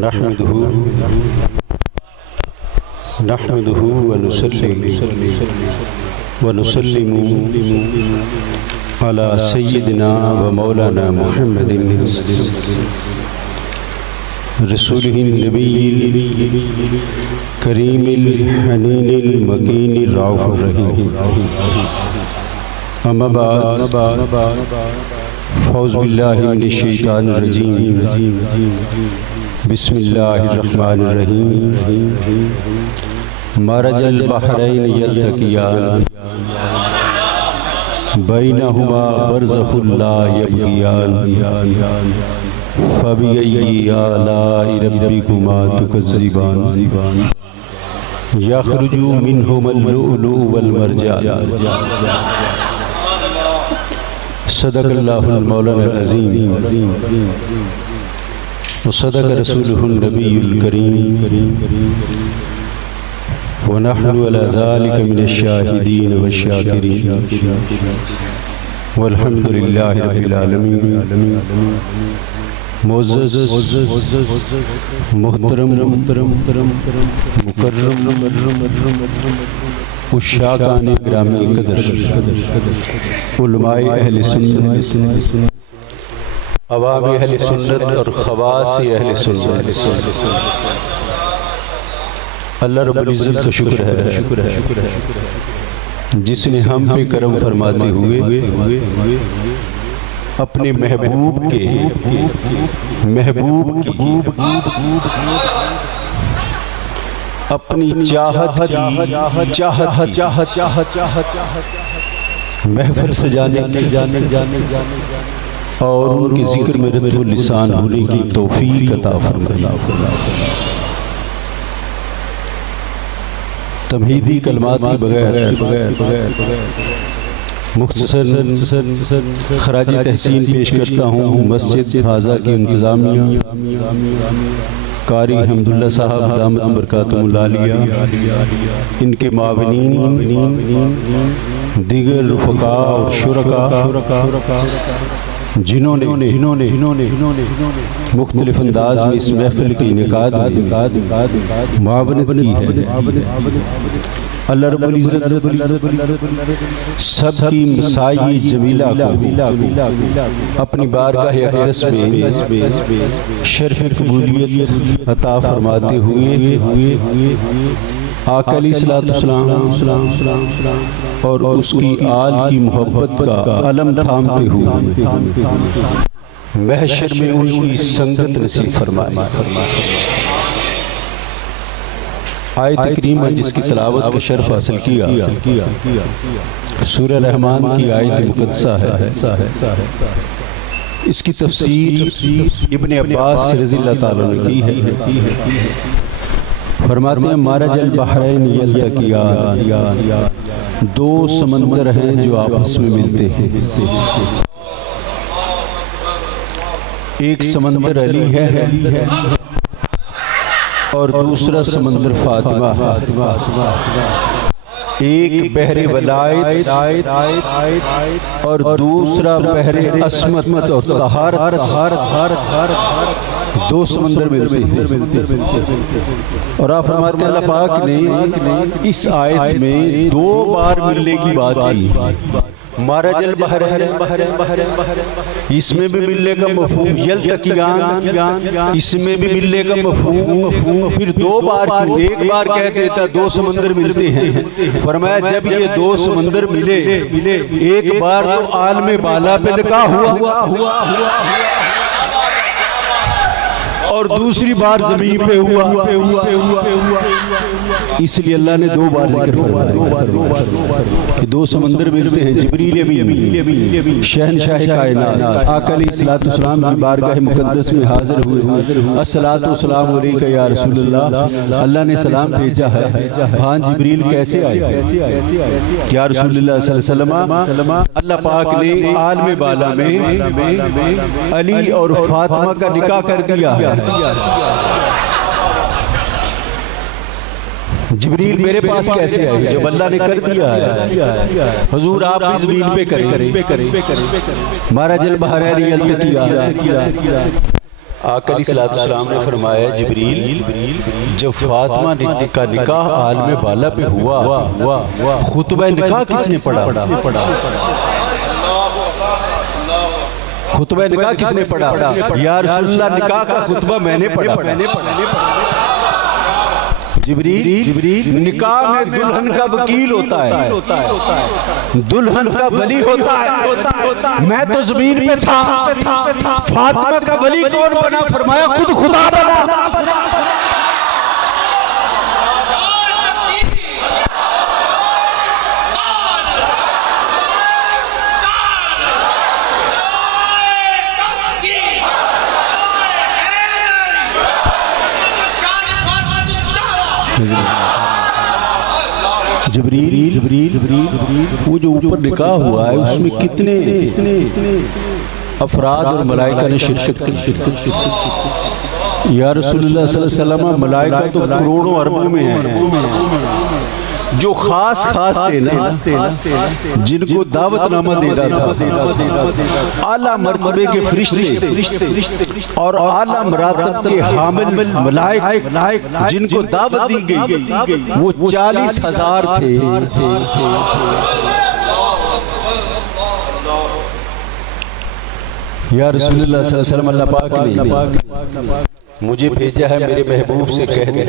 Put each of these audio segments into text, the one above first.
नहमदुहु व नुसल्लिमु अला सय्यिदिना व मौलाना मुहम्मदिन रसूलिहिन नबिय्यिल करीमिल हनीनिल मकीनिर रऊफिर रहीम। अम्मा बाद फ़ौज़ु बिल्लाहि मिनश शैतानिर रजीम। बिस्मिल्लाहिर रहमानिर रहीम। मरजल बहरैन यल्तक़ियान बैनहुमा बरज़ख़ुन ला यबग़ियान फ़बिअय्यि आलाइ रब्बिकुमा तुकज़्ज़िबान। यख़रुजु मिनहुमुल लुअलुअ वल मरजान। सदक़ल्लाहुल मौलाना अज़ीम व सदक़ रसूलुहुन नबियुल करीम व नहनु अला ज़ालिका मिनश शाहिदीन व शाकिरीन वल्हम्दुलिल्लाहि रब्बिल आलमीन। मुअज़्ज़ज़ मुहतरम मुकर्रम उश्शाक़ाने ग्रामी क़द्र उलमाए अहले सुन्नत अवामी अहले सुन्नत और ख़वासी अहले सुन्नत, अल्लाह रब्बुल इज़्ज़त का शुक्र है जिसने हम पे करम फरमाते हुए अपने महबूब की अपनी चाहत महफिल सजाने और उनके जिक्र में रद्दुल लिसान होने की तौफीक अता फरमाए। तमहीदी कलमात के बगैर मुख्तसर खराज तहसीन पेश करता हूँ मस्जिद हाजा की इंतज़ामिया कारी हम्दुल्ला साहब दामत बरकातुहुल आलिया, इनके मावनीन, दीगर रुफ़क़ा और शुरका जिन्होंने मुख्तलिफ अंदाज में इस महफिल की इनेकाद मुआवनत की है। अल्लाह रब्बुल इज़्ज़त सबकी मसाई जमीला को अपनी बारगाह अक़दस में शर्फ़ कबूलियत अता फरमाते हुए आका अलैहिस्सलाम और उसकी आल की मोहब्बत का अलम थामते हुए महशर में उनकी संगत नसीब फरमाए। आयत करीमा जिसकी तिलावत का शर्फ हासिल किया सूरह रहमान की आयत मुक़द्दसा है। इसकी तफसीर इब्ने अब्बास रज़ियल्लाहु ताला ने की है। फरमाते हैं मरजल बहरैन यल्तक़ियान, दो समंदर हैं जो आपस में मिलते हैं। एक समंदर अली है और दूसरा समंदर फातिमा है। एक बहरे वलायत और दूसरा बहरे अस्मत और तहारत, दो समंदर मिलते हैं। और आप फरमाते हैं अल्लाह पाक ने इस आयत में दो बार मिलने की बात की। मरजल बहरैन इसमें भी मिलने का मफ़हूम, यल्तक़ियान इसमें भी मिलने का मफ़हूम, फिर दो बार एक बार कह देता दो समंदर मिलते हैं। फरमाया जब ये दो समंदर मिले, एक बार तो आलमे बाला पे निकाह हुआ और दूसरी बार जमीन पे हुआ। इसलिए अल्लाह ने दो बार जिक्र फरमाया कि दो समंदर मिलते हैं। जिब्रील अमीन शहनशाह कायनात आका अलैहिस्सलाम की बारगाह मुक़द्दस में हाजिर हुए। अस्सलातु वस्सलामु अलैका या रसूलल्लाह, अल्लाह ने सलाम भेजा है। हाँ जिब्रील कैसे आए? या रसूलल्लाह सल्लल्लाहु अलैहि वसल्लम, अल्लाह पाक ने आलमे बाला में अली और फातिमा का निकाह कर दिया है। जिब्रील मेरे पास कैसे आए जब अल्लाह ने कर दिया है? हुजूर आप इस ज़मीन पे करें। मरजल बहरैन यल्तक़ियान आका अलैहिस्सलाम ने फरमाया, जिब्रील, जब फातिमा का निकाह आलम बाला पे हुआ, खुतबा निकाह किसने पढ़ा? खुतबा निकाह किसने पढ़ा? या रसूलल्लाह, निकाह का खुतबा मैंने पढ़ा। जिब्रील, निकाह में दुल्हन का वकील होता है, दुल्हन का वली होता है। मैं तो जमीन पे था, फातिमा का वली कौन बना? फरमाया खुद खुदा बना। जिब्रील, वो जो ऊपर निकाह हुआ है उसमें कितने अफराद और मलाइका ने शिरकत की? या रसूलुल्लाह सल्लल्लाहु अलैहि वसल्लम, मलाइका तो करोड़ों अरबों में हैं। जो खास थे ना, जिनको दावतनामा दे रहा था, आला मर्तबे के फरिश्ते और आला मरातब के हामिल मलाइक जिनको दावत दी गई, वो 40,000 थे। या रसूलुल्लाह सल्लल्लाहु अलैहि वसल्लम, अल्लाह पाक ने मुझे भेजा है मेरे महबूब से कहने,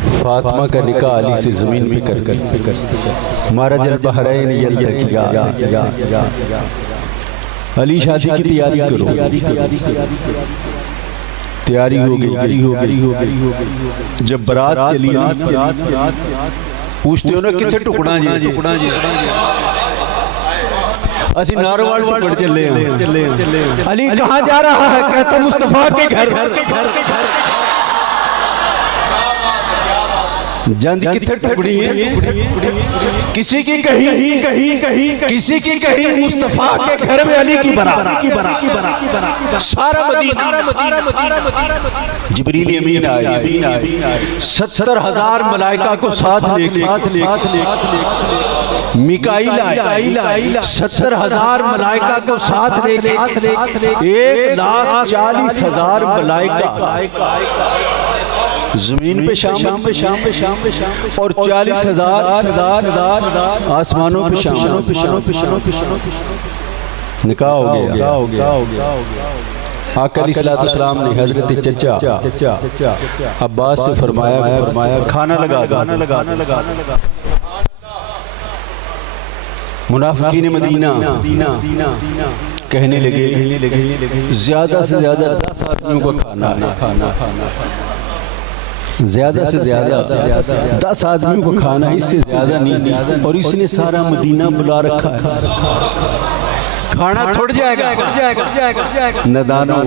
फातिमा का निकाह अली से जमीन पे कर मारजल बहरैन यल्तकिया, अली शादी की तैयारी करो। तैयारी हो गई। जब बारात चली, पूछते हो ना कितने टुकड़ा जी, असी नारोवाल टुकड़ चले। अली कहाँ जा रहा है? कहता मुस्तफा के घर। जंद कितने टुकड़ी है? किसी की कहीं, किसी की कहीं, मुस्तफा के घर में अली की बारात। सारा मदीना। जिब्रील अमीन आए, 70,000 मलाइका को साथ लेके, मिकाईल आए, 70,000 मलाइका को साथ लेके, 1,40,000 मलाइका जमीन पे शाम और 40,000 आसमानों पे शाम। निकाह हो गया। आका अलैहिस्सलाम ने हजरत चचा अब्बास से फरमाया खाना लगा। मुनाफिकीन मदीना कहने लगे, ज्यादा से ज्यादा 10 आदमियों को खाना, ज्यादा से ज्यादा 10 आदमियों को खाना, इससे ज्यादा नहीं। और इसने सारा मदीना बुला रखा है, खाना थोड़ जाएगा। नदानो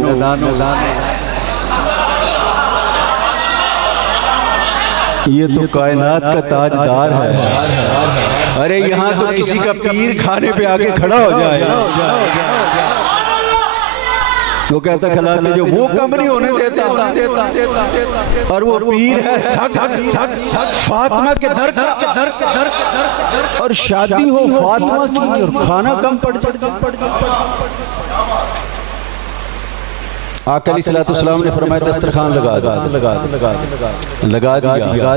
ये तो कायनात का ताजदार है। अरे यहाँ तो किसी का पीर खाने पे आके खड़ा हो जाए, वो कहता खिलाते, जो वो कम नहीं होने देता। और वो पीर है फातिमा के दर और शादी हो फातिमा की और खाना कम पड़ जाए। आका अलैहिस्सलाम ने फरमाया दस्तरखान लगा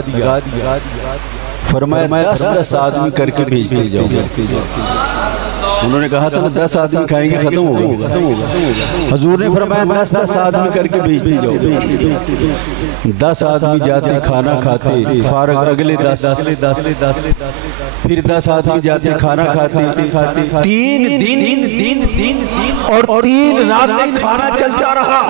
दिया। फरमाया 10 आदमी करके भेजते जाओ। उन्होंने कहा था ना 10 आदमी खाएंगे, खत्म होगा। हुजूर ने फरमाया 10 आदमी करके भेजते जाओ। 10 आदमी जाते खाना खाते, फारग अगले 10, फिर 10 आदमी जाते खाना खाते। 3 दिन और 3 रात खाना चलता रहा।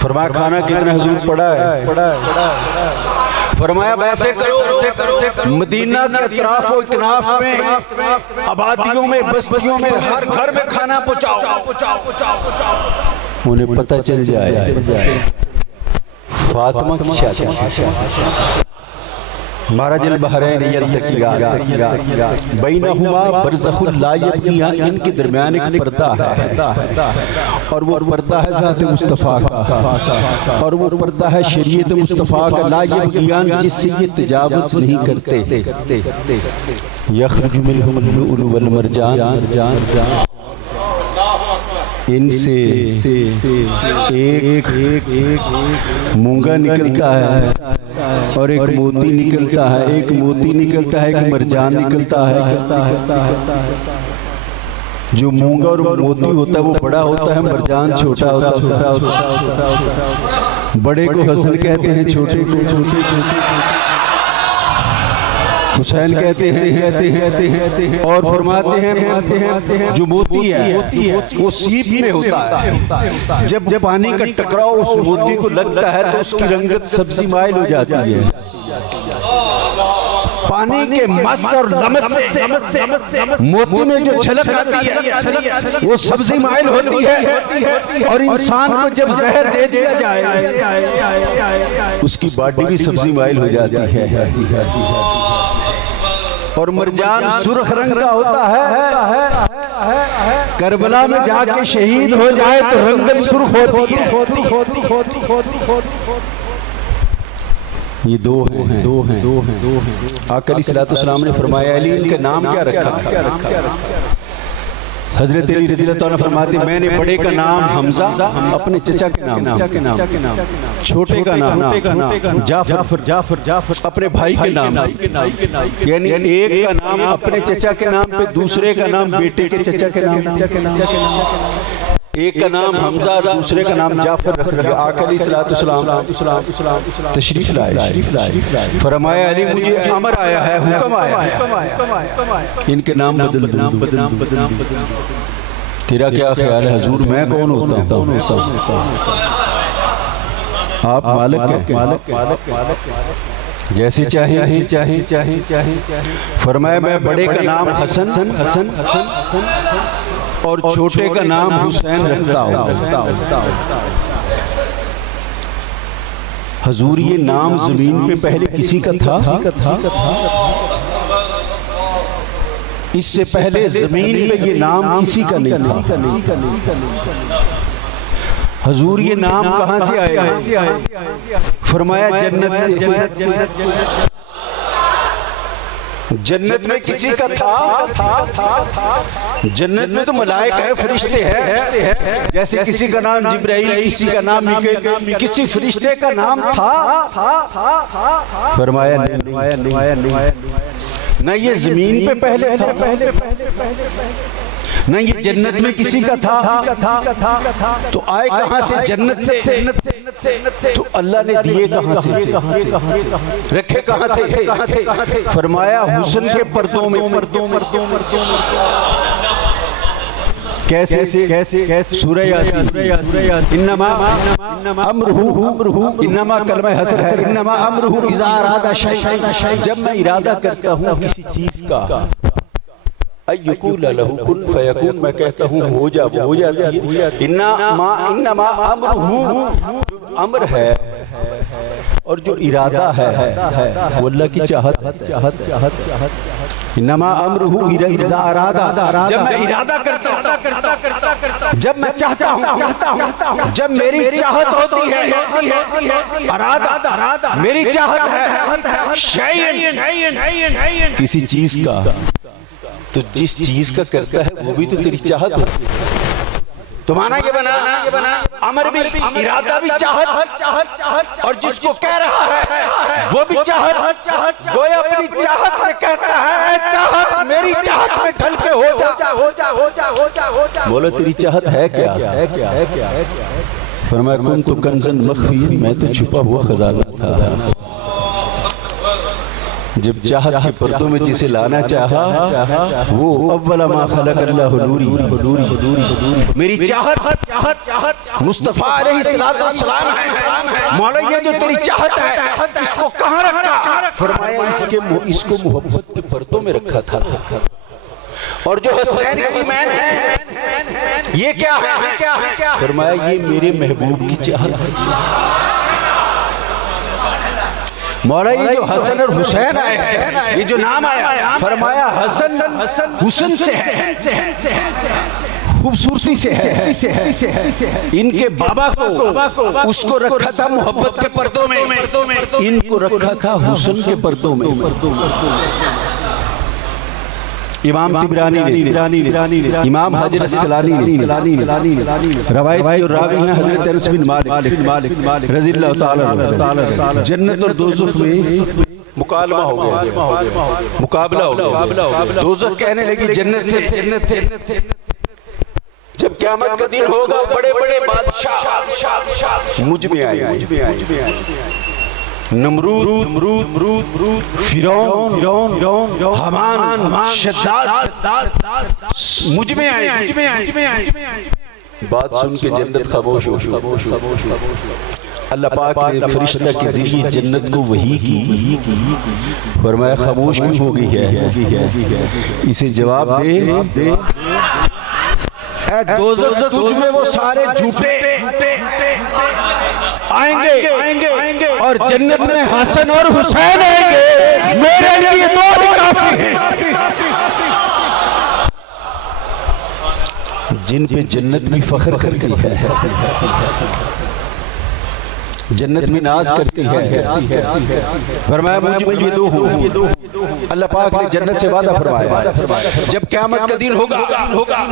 फरमाया खाना कितना हुजूर पड़ा है? फरमाया वैसे करो, मदीना के अतराफ और इतनाफ में, आबादियों में, बस्तियों में, हर घर में खाना पहुंचाओ। उन्हें पता चल जाए फातिमा की शादी। मरजल बहरैन यल्तक़ियान बैनहुमा बरज़ख़ुल ला यबग़ियान, इनके दरमियान एक पर्दा है और वो पर्दा है ज़ात मुस्तफ़ा का, और वो पर्दा है शरीयत मुस्तफ़ा का, ला यबग़ियान, जिससे ये तजावुज़ नहीं करते। यख़रुजु मिनहुमुल लुअलु वल मरजान, इनसे एक मूंगा निकलता है और एक मोती निकलता है, एक मोती निकलता है, एक मरजान निकलता है। जो मूंगा और मोती होता है वो बड़ा होता है, मरजान छोटा होता है। बड़े को हसन कहते हैं, छोटे को हुसैन कहते हैं। और फरमाते हैं जो मोती है वो सीप में होता है, जब पानी का टकराव उस मोती को लगता है तो उसकी रंगत सब्जी माइल हो जाती है। पानी के मस और लमस से मोती में जो झलक आती है वो सब्जी माइल होती है, और इंसान को जब जहर दे दिया जाए उसकी बॉडी भी सब्जी माइल हो जाती है। और मरजान सुर्ख रंग का होता है, करबला में जाके शहीद हो जाए तो रंगत सुर्ख होती है। ये दो हैं। आका अलैहिस्सलाम ने फरमाया अली इनका नाम क्या रखा? हजरत अली रज़ियल्लाहु अन्हु फरमाते मैंने बड़े का नाम हमजा, अपने चचा के नाम, छोटे का नाम जाफर, अपने भाई के नाम, यानी एक का नाम अपने चचा के नाम पे, दूसरे का नाम बेटे के चचा के नाम। एक का नाम हमजा, दूसरे का नाम जाफर रख रहे। आका अलैहिस्सलाम तशरीफ लाए, फरमाया अली मुझे अमर आया है, हुक्म आया है, इनके नाम बदल। तेरा क्या ख्याल है हुजूर, मैं कौन होता हूँ? आप मालिक जैसे चाहे। फरमाया मैं बड़े का नाम हसन और छोटे का नाम हुसैन रखता हूँ। हुजूर ये नाम जमीन पे पहले किसी का था? इससे पहले जमीन पे ये नाम किसी का नहीं था। हुजूर ये नाम कहाँ से आया? फरमाया जन्नत से। जन्नत में किसी का था? जन्नत में तो मलाइका है, फरिश्ते हैं। जैसे किसी का नाम जिब्राइल, किसी का नाम मीकाईल, किसी फरिश्ते का नाम था? फरमाया नहीं, ये जमीन पे पहले था, नहीं ये जन्नत में किसी का था। तो आए कहां से? जन्नत से। तो अल्लाह ने दिए कहां से? रखे कहां थे? फरमाया हुस्न के पर्दों में। कैसे? सूरह यासीन, इन्नमा अम्रुहु, इन्नमा कलमा हसर है, इन्नमा अम्रुहु इज़ा अरादा शैअन, जब मैं इरादा करता हूँ किसी चीज का, अय्युकुल लहु कुन फयकुन, मैं कहता हूँ हो जा, वो हो जाती है। इन्नमा अम्रुहु, अम्र है और जो इरादा है वो अल्लाह की चाहत। इन्नमा अम्रुहु इज़ा अरादा, जब मैं इरादा करता हूँ, जब मैं चाहता हूँ, जब मेरी चाहत होती है, अरादा मेरी चाहत है शैअन, किसी चीज का, तो जिस चीज का करता है वो भी तो तेरी चाहत हो। तो माना ये बना अमर भी, इरादा भी चाहत, और जिसको कह रहा है वो भी चाहत। गोया अपनी चाहत से कहता है चाहत मेरी चाहत में ढल के हो जा। बोलो तेरी चाहत है क्या? फरमाया कुन्तु कंज़न मख़फ़िय्यन, मैं तो छुपा हुआ खजाना था। जब चाहत के पर्दों में जिसे लाना चाहा वो अव्वला मा खलक़ अल्लाहु नूरी, मेरी चाहत मुस्तफ़ा अलैहिस्सलाम है। मौला ये जो तेरी चाहत है इसको कहाँ रखा? फरमाया इसको मोहब्बत के पर्दों में रखा था। और जो हसनैन करीमैन है ये क्या है? फरमाया ये मेरे महबूब की चाहत है। मौला ये जो हसन और हुसैन आए हैं, ये जो नाम आया, फरमाया हसन हुस्न से है, खूबसूरती से है। इनके बाबा को उसको रखा था मोहब्बत के पर्दों में, इनको रखा था हुस्न के पर्दों में। इमाम तिबरानी ने, इमाम हजर अस्कलानी ने रवायत और रावी हैं हजरत अनस बिन मालिक रज़ियल्लाहु ताला, जन्नत और दोज़ख में मुकालमा हो गया, मुकाबला हो गया। दोज़ख कहने लगी जन्नत से जब क़यामत का दिन होगा बड़े बड़े बादशाह मुझ में आए, नमरूद, फिरौन, हमान, शद्दाद मुझ में आए। बात सुन के जन्नत खामोश हो। अल्लाह पाक ने फरिश्ता के जरिए जन्नत को वही की, फरमाया खामोश क्यों हो गई है, इसे जवाब दे। दोज़ख तुझ में वो सारे झूठे आएंगे और जन्नत में हसन और हुसैन आएंगे, मेरे लिए दो ही काफी हैं। जिन पे जन्नत भी फख्र करती है, जन्नत में नाज करती है, फरमाया मुझ में ये दो हों। अल्लाह पाक ने जन्नत से वादा फरमाया, जब क़यामत का दिन होगा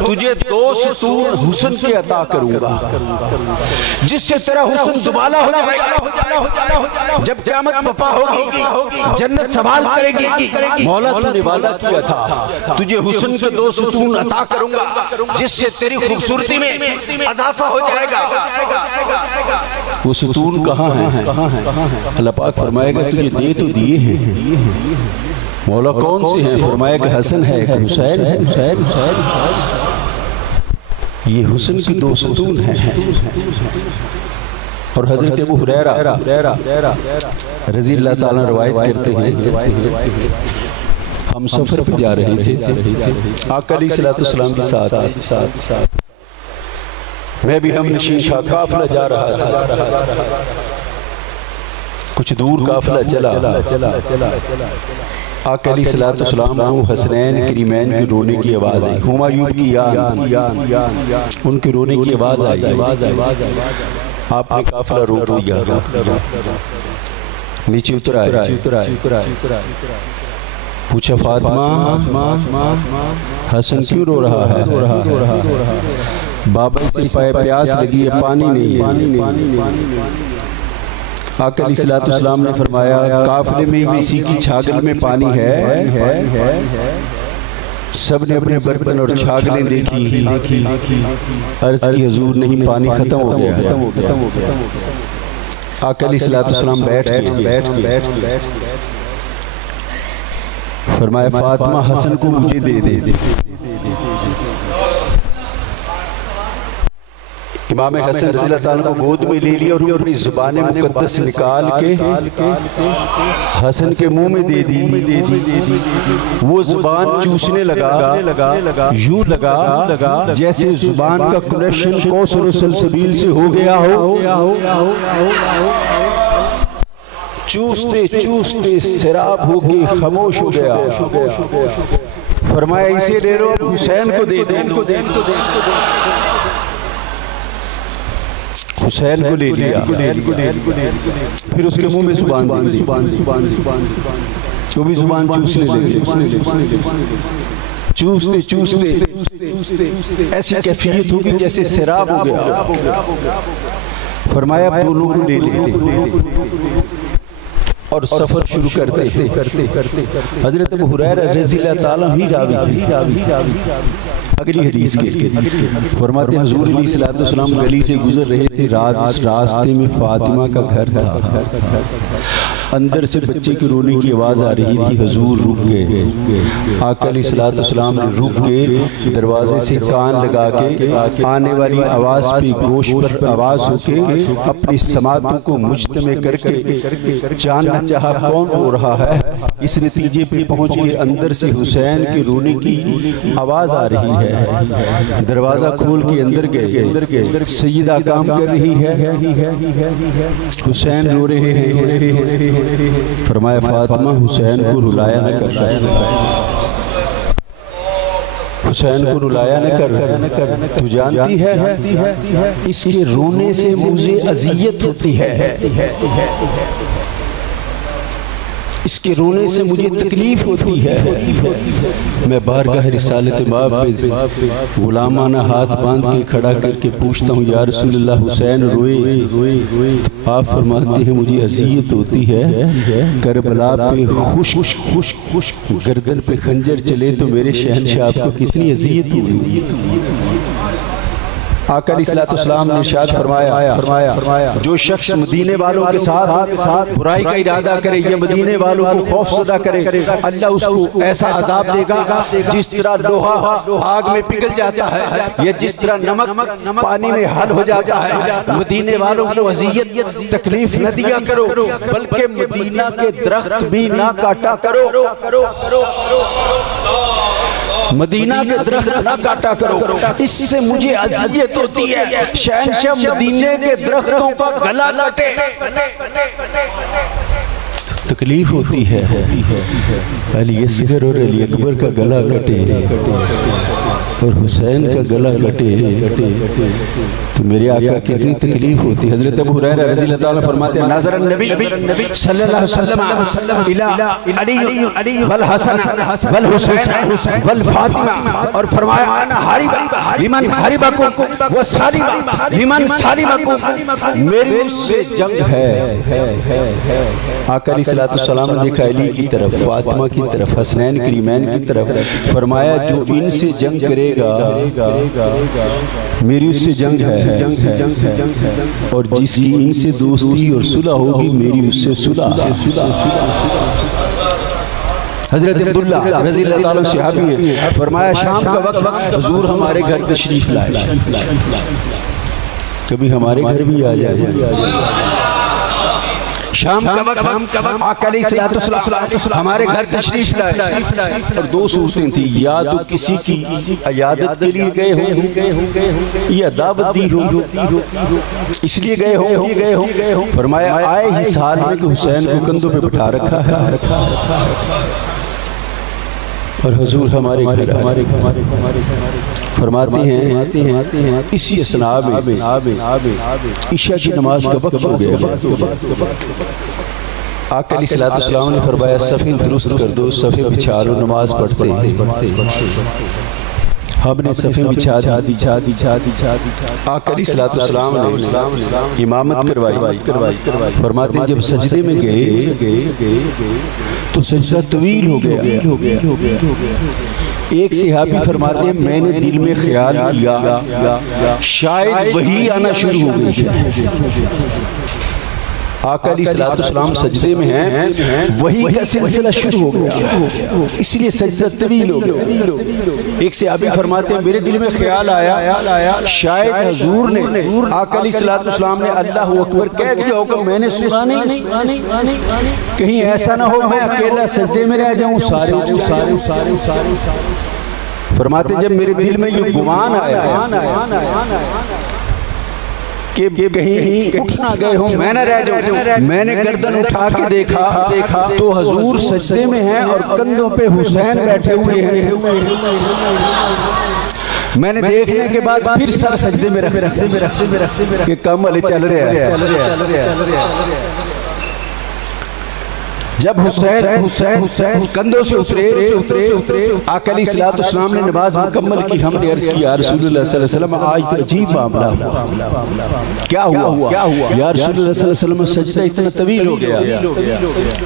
तुझे दो सुतून हुस्न के अता करूंगा, जिससे तेरा हुस्न दुबाला हो जाएगा। जब क़यामत बपा होगी, जन्नत सवाल करेगी, मौला तूने वादा किया था तुझे हुस्न के दो सुतून अता करूंगा, जिससे तेरी खूबसूरती में इजाफा हो जाएगा। वो सुतून कहाँ है? अल्लाह पाक फरमाएगा तुझे दे तो दिए हैं। मौला कौन से हैं? फरमाएगा हसन है, हुसैन है। ये हुस्न की दो सुतून हैं। और हजरत अबू हुरैरा रज़ियल्लाहु ताला रवायत करते हैं, हम सफर पे जा रहे थे, आका अलैहिस्सलातु वस्सलाम के साथ, मैं भी हम नशीन था, काफिला जा रहा था। कुछ दूर काफिला चला, आका अलैहिस्सलातु वस्सलाम को हसनैन करीमैन के रोने की आवाज़ आई, हुमायूं की याद, उनके रोने की आवाज़ आई। आपने काफिला रोक दिया, नीचे उतरा, पूछा फातिमा हसन क्यों रो रहा है? बाबा से प्यास लगी है, पानी नहीं। आका अलैहिस्सलातु वस्सलाम ने फरमाया काफिले में किसी की छागल में पानी है। सब ने अपने बर्तन और छागलें देखी, अर्ज़ की हुजूर नहीं, पानी खत्म हो गया। आका अलैहिस्सलातु वस्सलाम बैठ गए, फरमाया फातिमा हसन को मुझे दे। इमाम हसन रज़ियल्लाहु ताला को गोद में ले लिया और अपनी ज़ुबान मुक़द्दस निकाल के हसन के मुंह में दे दी। वो ज़ुबान चूसने लगा, यूं लगा जैसे ज़ुबान का कनेक्शन कौसर और सलसबील से हो गया हो। चूसते शराब हो के खामोश हो गया। फरमाया इसे ले लो, हुसैन को दे दो। हुसैन को ले लिया, फिर उसके मुंह में जुबान दी, वो भी जुबान चूसने लगे। चूसते ऐसी कैफियत होगी जैसे शराब हो गया। फरमाया दोनों को ले लिया और सफर शुरू करते हजरत अबू हुरैरा रज़ियल्लाहु ताला ही रावी अगली हदीस के फरमाते हुजूर अलैहिस्सलातु वस्सलाम गली से गुजर रहे थे, रास्ते में फातिमा का घर था, अंदर से बच्चे के रोने की आवाज़ आ रही थी। हुजूर रुक गए, आका अलैहिस्सलातु वस्सलाम ने रुक के दरवाजे से कान लगा के आने वाली आवाज़ पे गोश पर आवाज़ होके अपनी समातों को मुज्तमे करके जानना चाहा कौन हो रहा है। इस नतीजे पे पहुँच के अंदर से हुसैन के रोने की आवाज़ आ रही है। दरवाजा खोल के अंदर गए, सैयदा काम कर रही है, हुसैन रो रहे हैं। फरमाया फातिमा हुसैन को रुलाया न कर, हुसैन को रुलाया न कर। तू जानती है इसके रोने से मुझे अजियत होती है, इसके रोने से मुझे तकलीफ होती है। मैं बारगाह रिसालत बाब पे गुलामाना हाथ बांध के खड़ा करके पूछता हूँ या रसूलल्लाह हुसैन रोए? आप फरमाते हैं मुझे अजियत होती है। करबला पे खुश गर्दन पे खंजर चले तो मेरे शहंशाह आपको कितनी अजियत हुई। आका अलैहिस्सलाम ने इरशाद फरमाया जो शख्स मदीने वालों के साथ बुराई का इरादा करे या मदीने वालों को खौफज़दा करे, अल्लाह उसको ऐसा अज़ाब देगा जिस तरह लोहा आग में पिघल जाता है या जिस तरह नमक पानी में हल हो जाता है। मदीने वालों को अज़ियत तकलीफ न दिया करो, बल्कि मदीना के दरख्त भी ना काटा करो, मदीना के दरख्त ना काटा करो, इससे मुझे अज़ियत होती है। शहंशाह मदीने के दरख्तों का गला काटे, तकलीफ होती है। अली असगर और अली अकबर का गला कटे और हुसैन का गला कटे तो मेरे आका कितनी तकलीफ होती। हजरत अबू हुरैरा रज़ी अल्लाह ताला फरमाते हैं नज़र नबी सल्लल्लाहु अलैहि वसल्लम इला अली वल हसन वल हुसैन वल फातिमा, और फरमाया अना हारिबा लिमन हारिबकुम व सालिमा लिमन सालिमकुम, मेरी उससे जंग है। आका अलैहिस्सलाम ने देखा अली की तरफ, फातिमा की तरफ, हसनैन करीमैन की तरफ, फरमाया जो इनसे जंग करेगा मेरी उससे जंग है, और जिसकी इनसे दोस्ती और सुलह होगी मेरी उससे सुलह। हजरत अब्दुल्ला रज़ी अल्लाह ताला सहाबी है, फरमाया शाम का वक्त हुजूर हमारे घर तशरीफ लाए, कभी हमारे घर भी आ जाए। शाम का वक्त आका अलैहिस्सलाम हमारे घर तशरीफ लाए और दो सूरतें थी, या तो किसी की अयादत के लिए गए हो या दावत दी हो, इसलिए गए हो। फरमाया आए ही साल में कि हुसैन को कंधों पे बिठा रखा है और हुजूर हमारे फरमाते हैं इसी असनाब में इशा की नमाज का वक्त हो गया। आका अलैहिस्सलाम ने फरमाया सफ़े दुरुस्त कर दो, सफ़े बिछा लो, नमाज पढ़ते हैं। हमने सफ़े बिछा दी। आका अलैहिस्सलाम ने इमामत करवाई। फरमाते हैं जब सजदे में गए तो सजदा तवील हो गया। एक सहाबी फरमाते हैं मैंने दिल में ख्याल किया शायद वही आना शुरू हो गई। आका अलैहिस्सलाम सजदे में हैं, वही का सिलसिला शुरू हो गया, इसलिए सजदा तवील हो गया। एक से आबी फरमाते हैं मेरे दिल में ख्याल आया शायद हुजूर ने आका अलैहिस्सलाम ने अल्लाहु अकबर कह दिया होगा, मैंने सुना नहीं, कहीं ऐसा ना हो मैं अकेला सजदे में रह जाऊं। सारे फरमाते जब मेरे दिल में ये गुमान आया कि कहीं उठ ना गए हो, मैं न रह जाऊं, मैंने गर्दन उठा के देखा तो हुजूर सजदे में हैं और कंधों पे हुसैन बैठे हुए हैं। मैंने देखने के बाद फिर सर सजदे में रख के कमल चल रहा है। जब हुसैन कंधों से उतरे आका अलैहिस्सलाम ने नमाज मुकम्मल की। हमने अर्ज किया रसूलुल्लाह सल्लल्लाहु अलैहि वसल्लम आज तो अजीब मामला हुआ। क्या हुआ या रसूलुल्लाह सल्लल्लाहु अलैहि वसल्लम सजदा इतना तवील हो गया।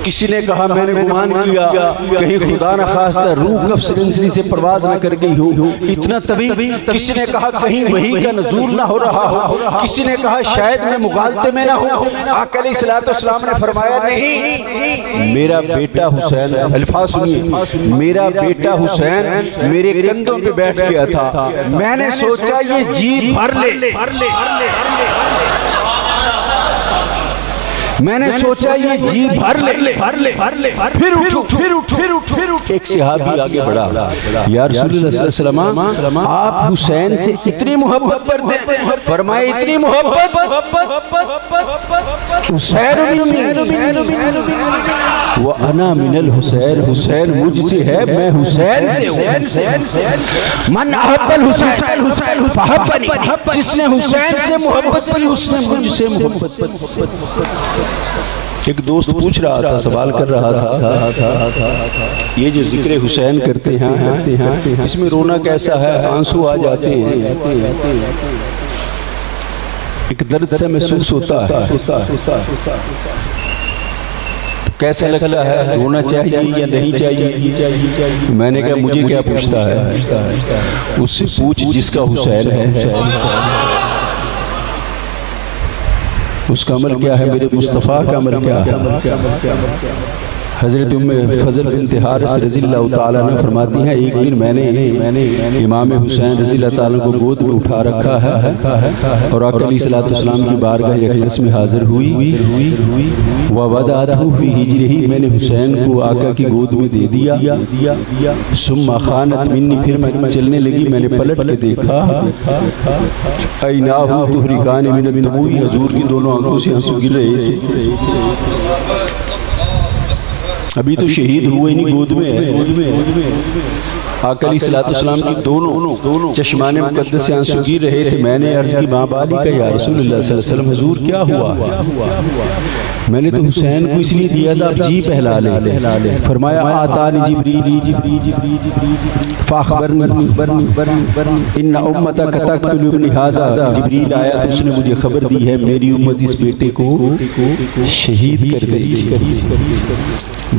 किसी ने कहा मैंने गुमान किया कहीं खुदा न खास्ता रूह कफ सिलसिले से परवाज न कर गई हो, इतना तवील। किसी ने कहा कहीं वही का नज़ूल ना हो रहा हो, किसी ने कहा शायद मैं मुगालते में ना हो। आका अलैहिस्सलाम ने फरमाया नहीं, मेरा बेटा हुसैन, अल्फाज सुनिए, मेरा बेटा हुसैन मेरे कंधों पे बैठ गया था। मैंने सोचा ये जी भर ले, मैंने सोचा ये जी भर ले फिर उठो एक सहाबी आगे बढ़ा, या रसूलुल्लाह सल्लल्लाहु अलैहि वसल्लम आप हुसैन से इतनी मोहब्बत करते हैं? फरमाए इतनी मोहब्बत हुसैन व अना मिनल हुसैन, हुसैन मुझसे है मैं हुसैन से हूं। मन अहब्बल हुसैन फहब्बनी, जिसने हुसैन से मोहब्बत की उसने मुझसे मोहब्बत। एक दोस्त पूछ रहा था, सवाल कर रहा था, ये जो जिक्र हुसैन करते हैं इसमें रोना कैसा है, आंसू आ जाते हैं, एक दर्द से महसूस होता है, कैसा लगता है, रोना चाहिए या नहीं चाहिए? मैंने कहा मुझे क्या पूछता है, उससे पूछ जिसका हुसैन है उसका अमल क्या है, मेरे मुस्तफ़ा का अमल क्या है। हज़रत उम्मे फ़ज़ल बिन्त हारिस रज़ियल्लाहु ताला अन्हा फरमाती हैं, एक दिन मैंने इमाम हुसैन रज़ियल्लाहु ताला को गोद में उठा रखा है और आका अलैहिस्सलातु वस्सलाम की बारगाह अक़दस में हाजिर हुई। व वदअतहु फ़ी हिज्रिही, मैंने हुसैन को आका की गोद में दे दिया। सुम्मा खानत मिन्नी, फिर मैं चलने लगी, मैंने पलट के देखा, ऐनाहु तुहरिकान मिन अद-दुमूइ, हुज़ूर की दोनों आंखों से आंसू गिर रहे थे। अभी तो शहीद हुए नहीं, गोद में है। आका अलैहिस्सलातु वस्सलाम की दोनों चश्माने मुक़द्दस से आंसू गिर रहे थे। मैंने अर्ज़ की माँ बाली का, या रसूलुल्लाह सल्लल्लाहु अलैहि वसल्लम हुज़ूर क्या हुआ? मैंने तो हुसैन को इसलिए दिया था आप जी पहला ले। फरमाया आतानी जिब्रील फ़अख़बरनी इन्न उम्मतक तक़तुलु इब्न हाज़ा, जिब्रील आया तो उसने मुझे खबर दी है मेरी उम्मत इस बेटे को शहीद कर गई।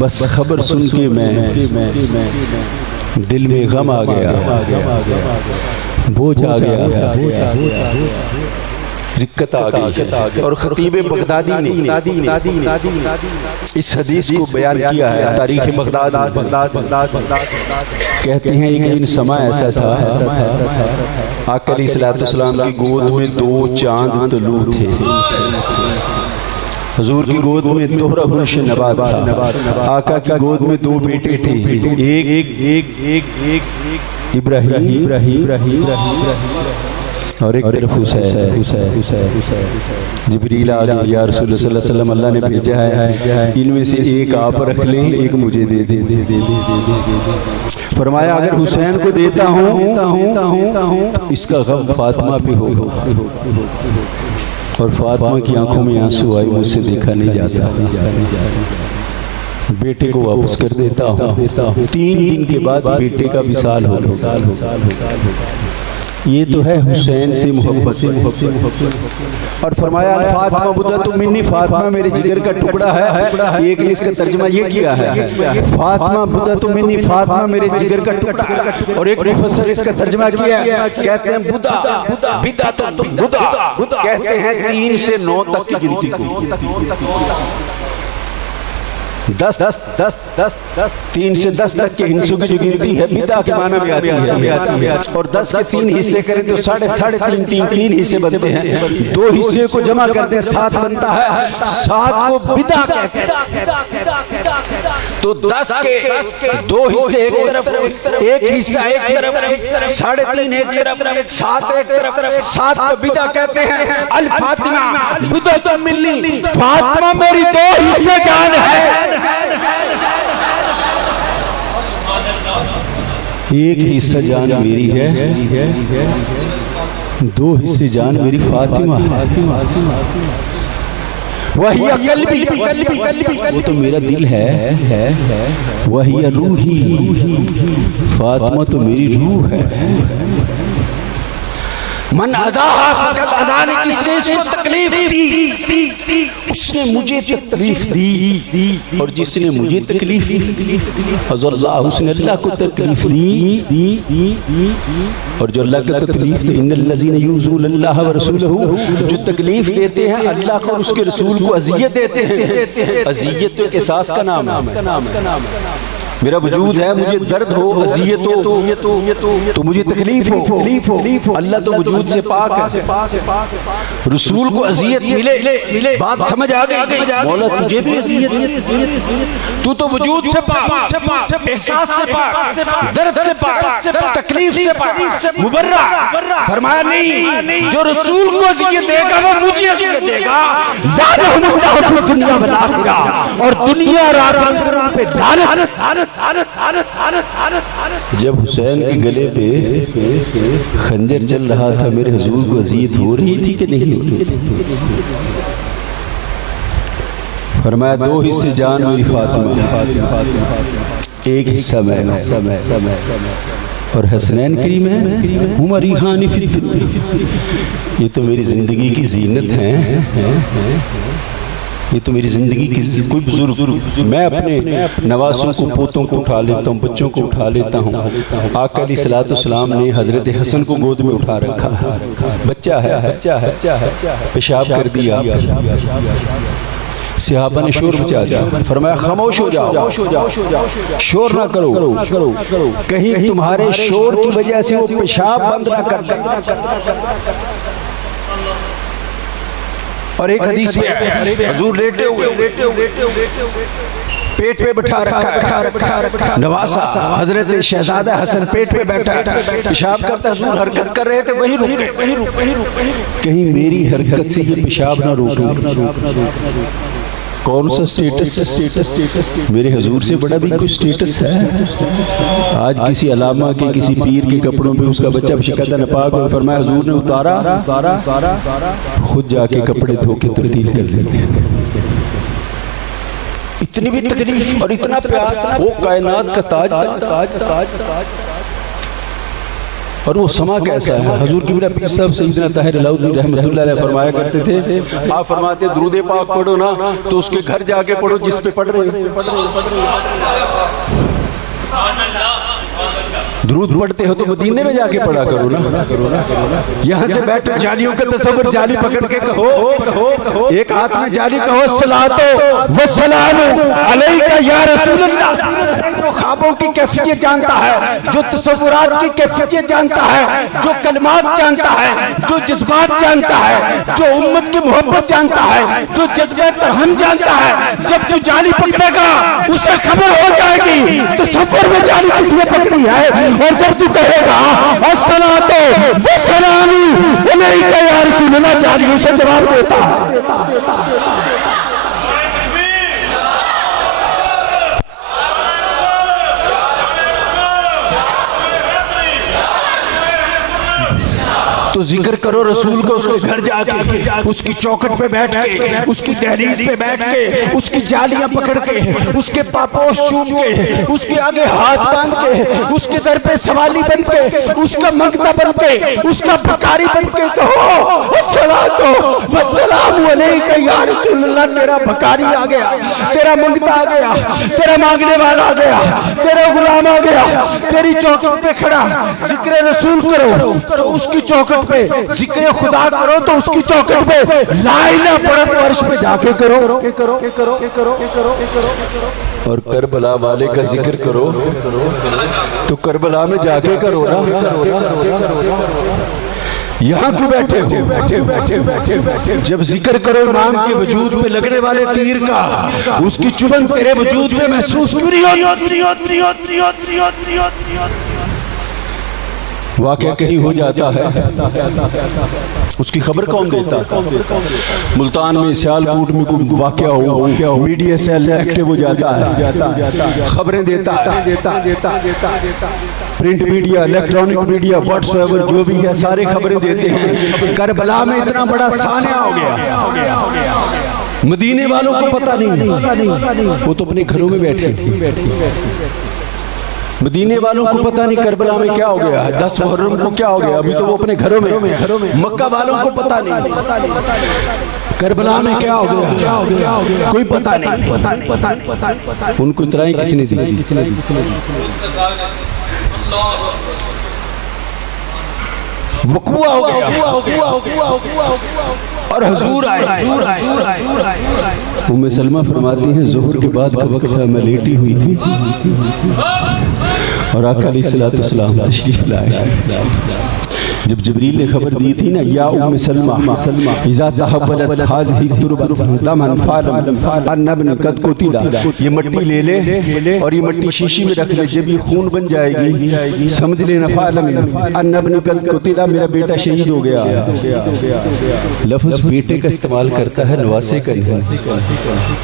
बस खबर सुन के मैं दिल में गम आ गया, बोझ आ गया, दिक्कत आ गई। और खतीब बगदादी ने इस हदीस को बयान किया है, तारीख़ बगदाद कहते हैं एक दिन समा ऐसा था, आका अलैहिस्सलातु वस्सलाम की गोद में 2 चांद तलू थे। हुजूर की गोद में दोहरा गुलश नबात था, आका की गोद में 2 बेटे थे, एक इब्राहिम और एक तरफ हुसैन। जिब्रील आ गए, या रसूलुल्लाह सल्लल्लाहु अलैहि वसल्लम अल्लाह ने भेजा है, इनमें से एक आप रख लें, एक मुझे दे दे। फरमाया अगर हुसैन को देता हूँ इसका गम फातिमा पे हो। और फातिमा की आंखों में आंसू आए, मुझसे देखा नहीं जाता, बेटे को वापस कर देता हूँ। 3 दिन के बाद बेटे का विसाल हो गया। ये तो है हुसैन से मोहब्बत। और फरमाया फातिमा बुद्दतु मिन्नी, फातिमा मेरे जिगर का टुकड़ा है। एक ने इसका तर्जुमा ये किया है, फातिमा बुद्दतु मिन्नी, फातिमा मेरे जिगर का टुकड़ा। और एक मुफस्सिर इसका तर्जुमा किया है, कहते हैं बुदा कहते हैं 3 से 9 तक की गिनती को। 10 3 से 10 तक के हिस्सों की जो गिनती है बिदा के माना में आती है। और 10 के 3 हिस्से करें तो 3.5 हिस्से बनते हैं। 2 हिस्से को जमा करते हैं 7 बनता है, 7 को बिदा कहते हैं। तो 10 के 2 हिस्से एक तरफ, एक हिस्सा एक तरफ, 3.5 एक तरफ, 7 एक तरफ, 7 को बिदा कहते हैं। अल फातिमा बुद्दतु मिन्नी, फातिमा मेरी 2 हिस्से जान है। एक हिस्सा जान मेरी है, 2 हिस्से जान मेरी फातिमा है। वही कल्बी, वो तो मेरा दिल है। वही रूही, फातिमा तो मेरी रूह है। मन अज़ाहा फ़क़द अज़ानी, जिसने इसको तकलीफ दी उसने मुझे तकलीफ दी, और जिसने मुझे तकलीफ दी उसने अल्लाह को तकलीफ दी। और जो अल्लाह को तकलीफ दी, इन्नल्लज़ीना युज़ूना अल्लाह व रसूलहु, जो तकलीफ देते हैं अल्लाह को और उसके रसूल को, अज़ियत देते हैं। अज़ियत तो एहसास का नाम है। मेरा वजूद है, मुझे दर्द हो, अज़ियत हो तो मुझे तकलीफ हो, अल्लाह तो वजूद से पाक है। रसूल को अज़ियत मिले, बात समझ आ गई, मौला तुझे भी अज़ियत, तू तो वजूद से पाक, एहसास से पाक, दर्द से पाक, तकलीफ से पाक, मुबर्रा। फरमाया नहीं, जो रसूल को अज़ियत देगा वो मुझे अज़ियत देगा। दुनिया बना और दुनिया पे जब हुसैन के गले पे खंजर चल रहा था, मेरे हुजूर को अज़ियत हो रही थी कि नहीं हो रही थी? फरमाया दो हिस्से जान मेरी फातिमा, एक हिस्सा मैं और हसनैन करीम है, उमरी खानी ये तो मेरी जिंदगी की जीनत है, ये तो मेरी जिंदगी की कोई बुजुर्ग, मैं अपने नवासों को, पोतों को उठा लेता हूँ, बच्चों को उठा लेता हूँ। आका अलैहिस्सलाम ने हजरत हसन को गोद में उठा रखा, बच्चा है, पेशाब कर दिया, सहाबा ने शोर मचा दिया, फरमाया खामोश हो जाओ, शोर ना करो, कहीं तुम्हारे शोर की वजह से वो पेशाब बंद ना कर दे। और एक हदीस में हुजूर लेटे हुए पेट पे बैठा रखा नवासा, हजरत शहजादा हसन पेट पे बैठा, पेशाब करता, हुजूर हरकत कर रहे थे, वही रुक, कहीं मेरी हरकत से ये पेशाब ना रोके। कौन सा स्टेटस, मेरे हुजूर से बड़ा भी कोई स्टेटस है? आज किसी अलामा के, किसी पीर के कपड़ों पे उसका बच्चा शिकदा नपाक हो, फरमाया हुजूर ने उतारा, खुद जाके कपड़े धो के तब्दील कर लिए। इतनी भी तकलीफ और इतना प्यार, वो कायनात का ताज और वो समा कैसा है। हुजूर की मेरा पीर साहब सैयदना ताहिर अलाउद्दीन रहमतुल्लाह अलैह फरमाया करते थे, आप फरमाते दुरूद पाक पढ़ो ना तो उसके घर जाके पढ़ो जिस पे पढ़ रहे हो। दुरूद पढ़ते हो तो मदीने में जाके पढ़ा करो ना, यहाँ से बैठे जालियों का तसव्वुर, जाली पकड़ के कहो, एक हाथ में जाली कहो, सलातो व सलामु अलैका या रसूलल्लाह। जो ख्वाबों की कैफियत जानता है, जो तसव्वुरात की कैफियत जानता है, जो कलमात जानता है, जो जज्बात जानता है, जो उम्मत की मोहब्बत जानता है, जो जज्बे तरहम जानता है, जब तू जाली पकड़ेगा उसे खबर हो जाएगी तसव्वुर में जाली किसने पकड़ी है। और जब तू कहेगा अस्सलातो व सलामु अलैका या रसूलल्लाह, जाली उसे जवाब देता है। तो जिक्र करो रसूल को, उसके घर जाके, उसकी चौखट पे बैठ के, उसकी दहलीज पे बैठ के, उसकी जालियां पकड़ के, उसके पापोश चूम के, उसके आगे हाथ बांध के, उसके दर पे सवाली बन के, उसका मंगता बन के, उसका भिखारी बन के कहो अस्सलातो वस्सलामु अलैका या रसूलल्लाह। तेरा भिखारी आ गया, तेरा मंगता आ गया, तेरा मांगने वाला आ गया, तेरा गुलाम आ गया, तेरी चौखट पे खड़ा, जिक्र रसूल करो तो उसकी चौखट पे, जिक्र खुदा करो तो उसकी चौखट पे, ला इलाहा पढ़ो तो अर्श पे जाके करो। और करबला वाले का जिक्र करो तो करबला में जाके करो ना। यहाँ क्यों बैठे हो? जब जिक्र करो इमाम के वजूद पे लगने वाले तीर का, उसकी चुभन तेरे वजूद पे महसूस क्यों नहीं होती? वाक़या कहीं हो जाता है, उसकी खबर कौन देता? मुल्तान में, सियालकोट में कोई वाक़या हो, मीडिया सेल एक्टिव हो जाता है, खबरें देता है, print media, electronic media, whatsoever जो भी है सारे खबरें देते हैं। करबला में इतना बड़ा सानिया हो गया, मदीने वालों को पता नहीं, वो तो अपने घरों में बैठे। मदीने वालों को पता नहीं करबला में क्या हो गया, 10 मुहर्रम को क्या हो गया, अभी तो वो अपने घरों में। मक्का वालों को पता नहीं करबला में क्या हो गया, कोई पता नहीं, उनको इतना ही किसी ने वक़ूआ हो गया। और हुजूर आए। उम्मे सलमा फरमाती हैं ज़ोहर के बाद का वक्त था, मैं लेटी हुई थी और आका अलैहिस्सलातु वस्सलाम तशरीफ लाए। जब जिब्रील ने खबर दी थी ना, या उम्मे सलमा इज़ा तहव्वलत हाज़िही तुरबतुन दमन फालम अन्नबन कद कुतिला, ये मट्टी ले ले और ये मट्टी शीशी में रख ले, जब ये खून बन जाएगी समझ लेना फालम अन्नबन कद कुतिला, मेरा बेटा शहीद हो गया। लफ्ज़ बेटे का इस्तेमाल करता है, नवासे का नहीं।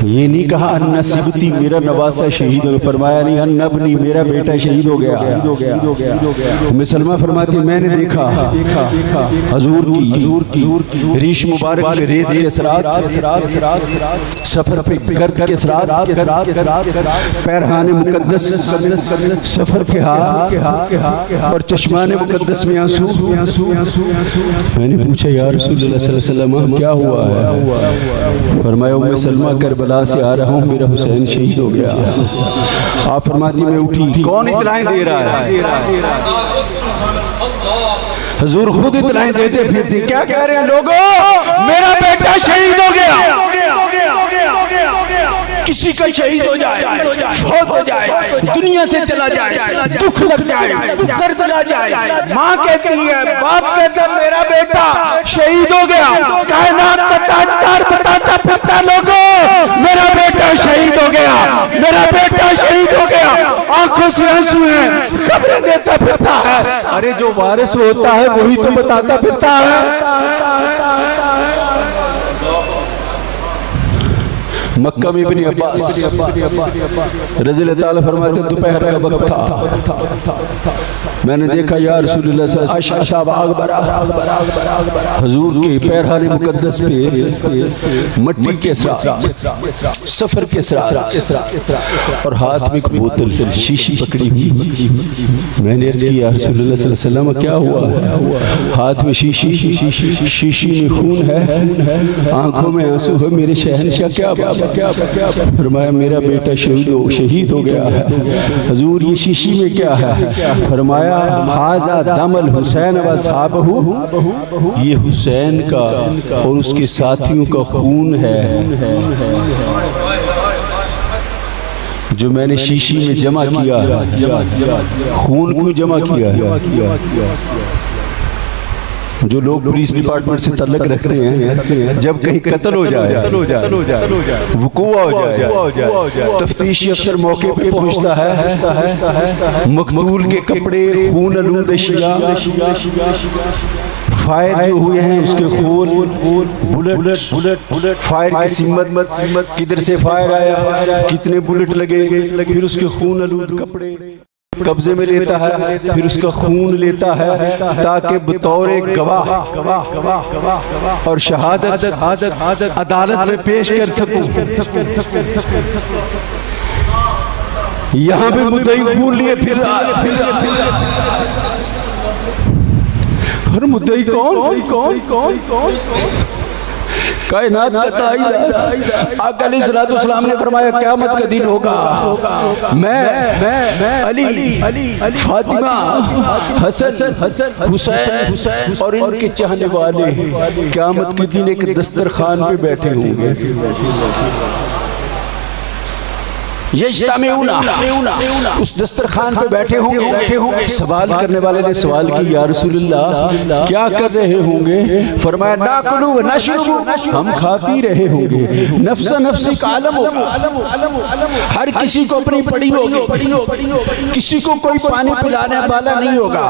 ये नहीं कहा अन्ना सिबती, मेरा नवासा शहीद हो, फरमाया नहीं अन्नबनी, मेरा बेटा शहीद हो गया। उम्मे सलमा फरमाती मैंने देखा हजूर की रीश मुबारक में रेत के असरात, सफर पे गर्द के असरात, पैरहाने मुकद्दस सफर के हाथ और चश्माने मुकद्दस में आंसू। मैंने पूछा या रसूलुल्लाह सल्लल्लाहु अलैहि वसल्लम क्या हुआ है? फरमाया उम्मे सलमा करबला से आ रहा हूँ, मेरा हुसैन शहीद हो गया। आप फरमाती मैं उठी, कौन इतलाएं दे रहा है? हुजूर खुद इतलाएं देते फिरते, क्या कह रहे हैं लोगों, मेरा बेटा शहीद हो गया। किसी का शहीद हो जाए, फौत हो जाए, दुनिया से चला जाए, दुख लग जाए, दर्द ला जाए, माँ कहती है, बाप कहता है मेरा बेटा शहीद हो गया, कायनात का ताजदार बताता फिरता लोगों, मेरा बेटा शहीद हो गया, मेरा बेटा शहीद हो गया। आंखों से आंसू हैं, खबरें देता फिरता है। अरे जो वारिस होता है वही तो बताता फिरता है। मक्का में इब्न अब्बास रज़ियल्लाहु ताला फरमाते दोपहर का वक्त था, मैंने देखा या रसूलुल्लाह हुजूर के पैरहाने मुकद्दस पे मट्टी के सफर के और हाथ में एक बोतल शीशी पकड़ी हुई। मैंने अर्ज़ की या रसूलुल्लाह सल्लल्लाहु अलैहि वसल्लम क्या हुआ? हाथ में शीशी में खून है, आंखों में आंसू है, मेरे शहंशाह क्या फरमाया मेरा बेटा शहीद हो गया है। हुजूर ये शीशी में क्या है? फरमाया हाजा दमल हुसैन व साहबहू, ये हुसैन का और उसके साथियों का खून है जो मैंने शीशी में जमा किया। खून क्यों जमा किया? जो लोग पुलिस डिपार्टमेंट से तल्लक रखते हैं, जब कहीं कत्ल हो जाए, वकूआ हो जाए, तफ्तीशी अफसर मौके पे पहुंचता है, मकतूल के कपड़े खून आलूद अशिया, फायर जो हुए हैं उसके खून, बुलेट फायर की सीमत, किधर से फायर आया, कितने बुलेट लगे, फिर उसके खून आलूद कपड़े कब्जे में लेता है, फिर उसका खून लेता है ताकि बतौर गवाह और शहादत अदालत में पेश कर सकूं। यहाँ भी मुद्दई खून लिए फिर मुद्दई कौन? कायनात का ताईद। आका अलैहिस्सलाम ने फरमाया क़यामत का दिन होगा, मैं अली फातिमा हसन हुसैन और इनके चाहने वाले क़यामत के दिन एक दस्तरखान पे बैठे होंगे। उस दस्तरखान पे बैठे होंगे। सवाल करने वाले ने सवाल की या रसूलल्लाह क्या कर रहे होंगे? फरमाया नाकुलु व नशरबु, हम खा पी रहे होंगे। नफ्सा नफ्सी का आलम होगा, हर किसी को अपनी पड़ी होगी, किसी को कोई पानी पिलाने वाला नहीं होगा।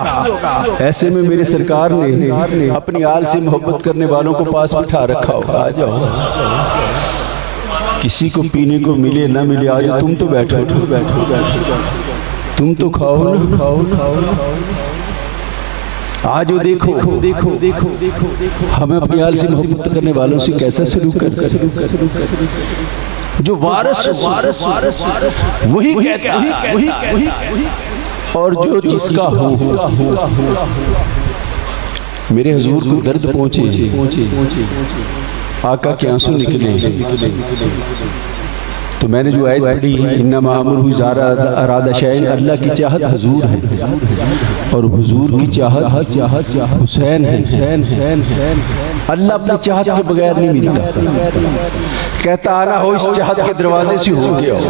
ऐसे में मेरे सरकार ने अपनी आल से मोहब्बत करने वालों को पास बिठा रखा होगा, आ जाओ, किसी को पीने को मिले ना मिले, आज तुम तो बैठो, तुम तो खाओ ना। आज देखो हमें अपनी आल से मोहब्बत करने वालों से कैसा सलूक करते हैं। जो वारिस वही कहता है, और जो जिसका हो। मेरे हुजूर को दर्द पहुंचे, आका के आंसू निकले, तो मैंने जो आयत पढ़ी, इन्नमा अमरुहु इज़ा अरादा शैअन, अल्लाह की चाहत हुजूर है और हुजूर की चाहत हुसैन है। अल्लाह अपनी चाहत के बगैर नहीं मिलता। कहता आना हो इस चाहत के दरवाजे से हो गया हो।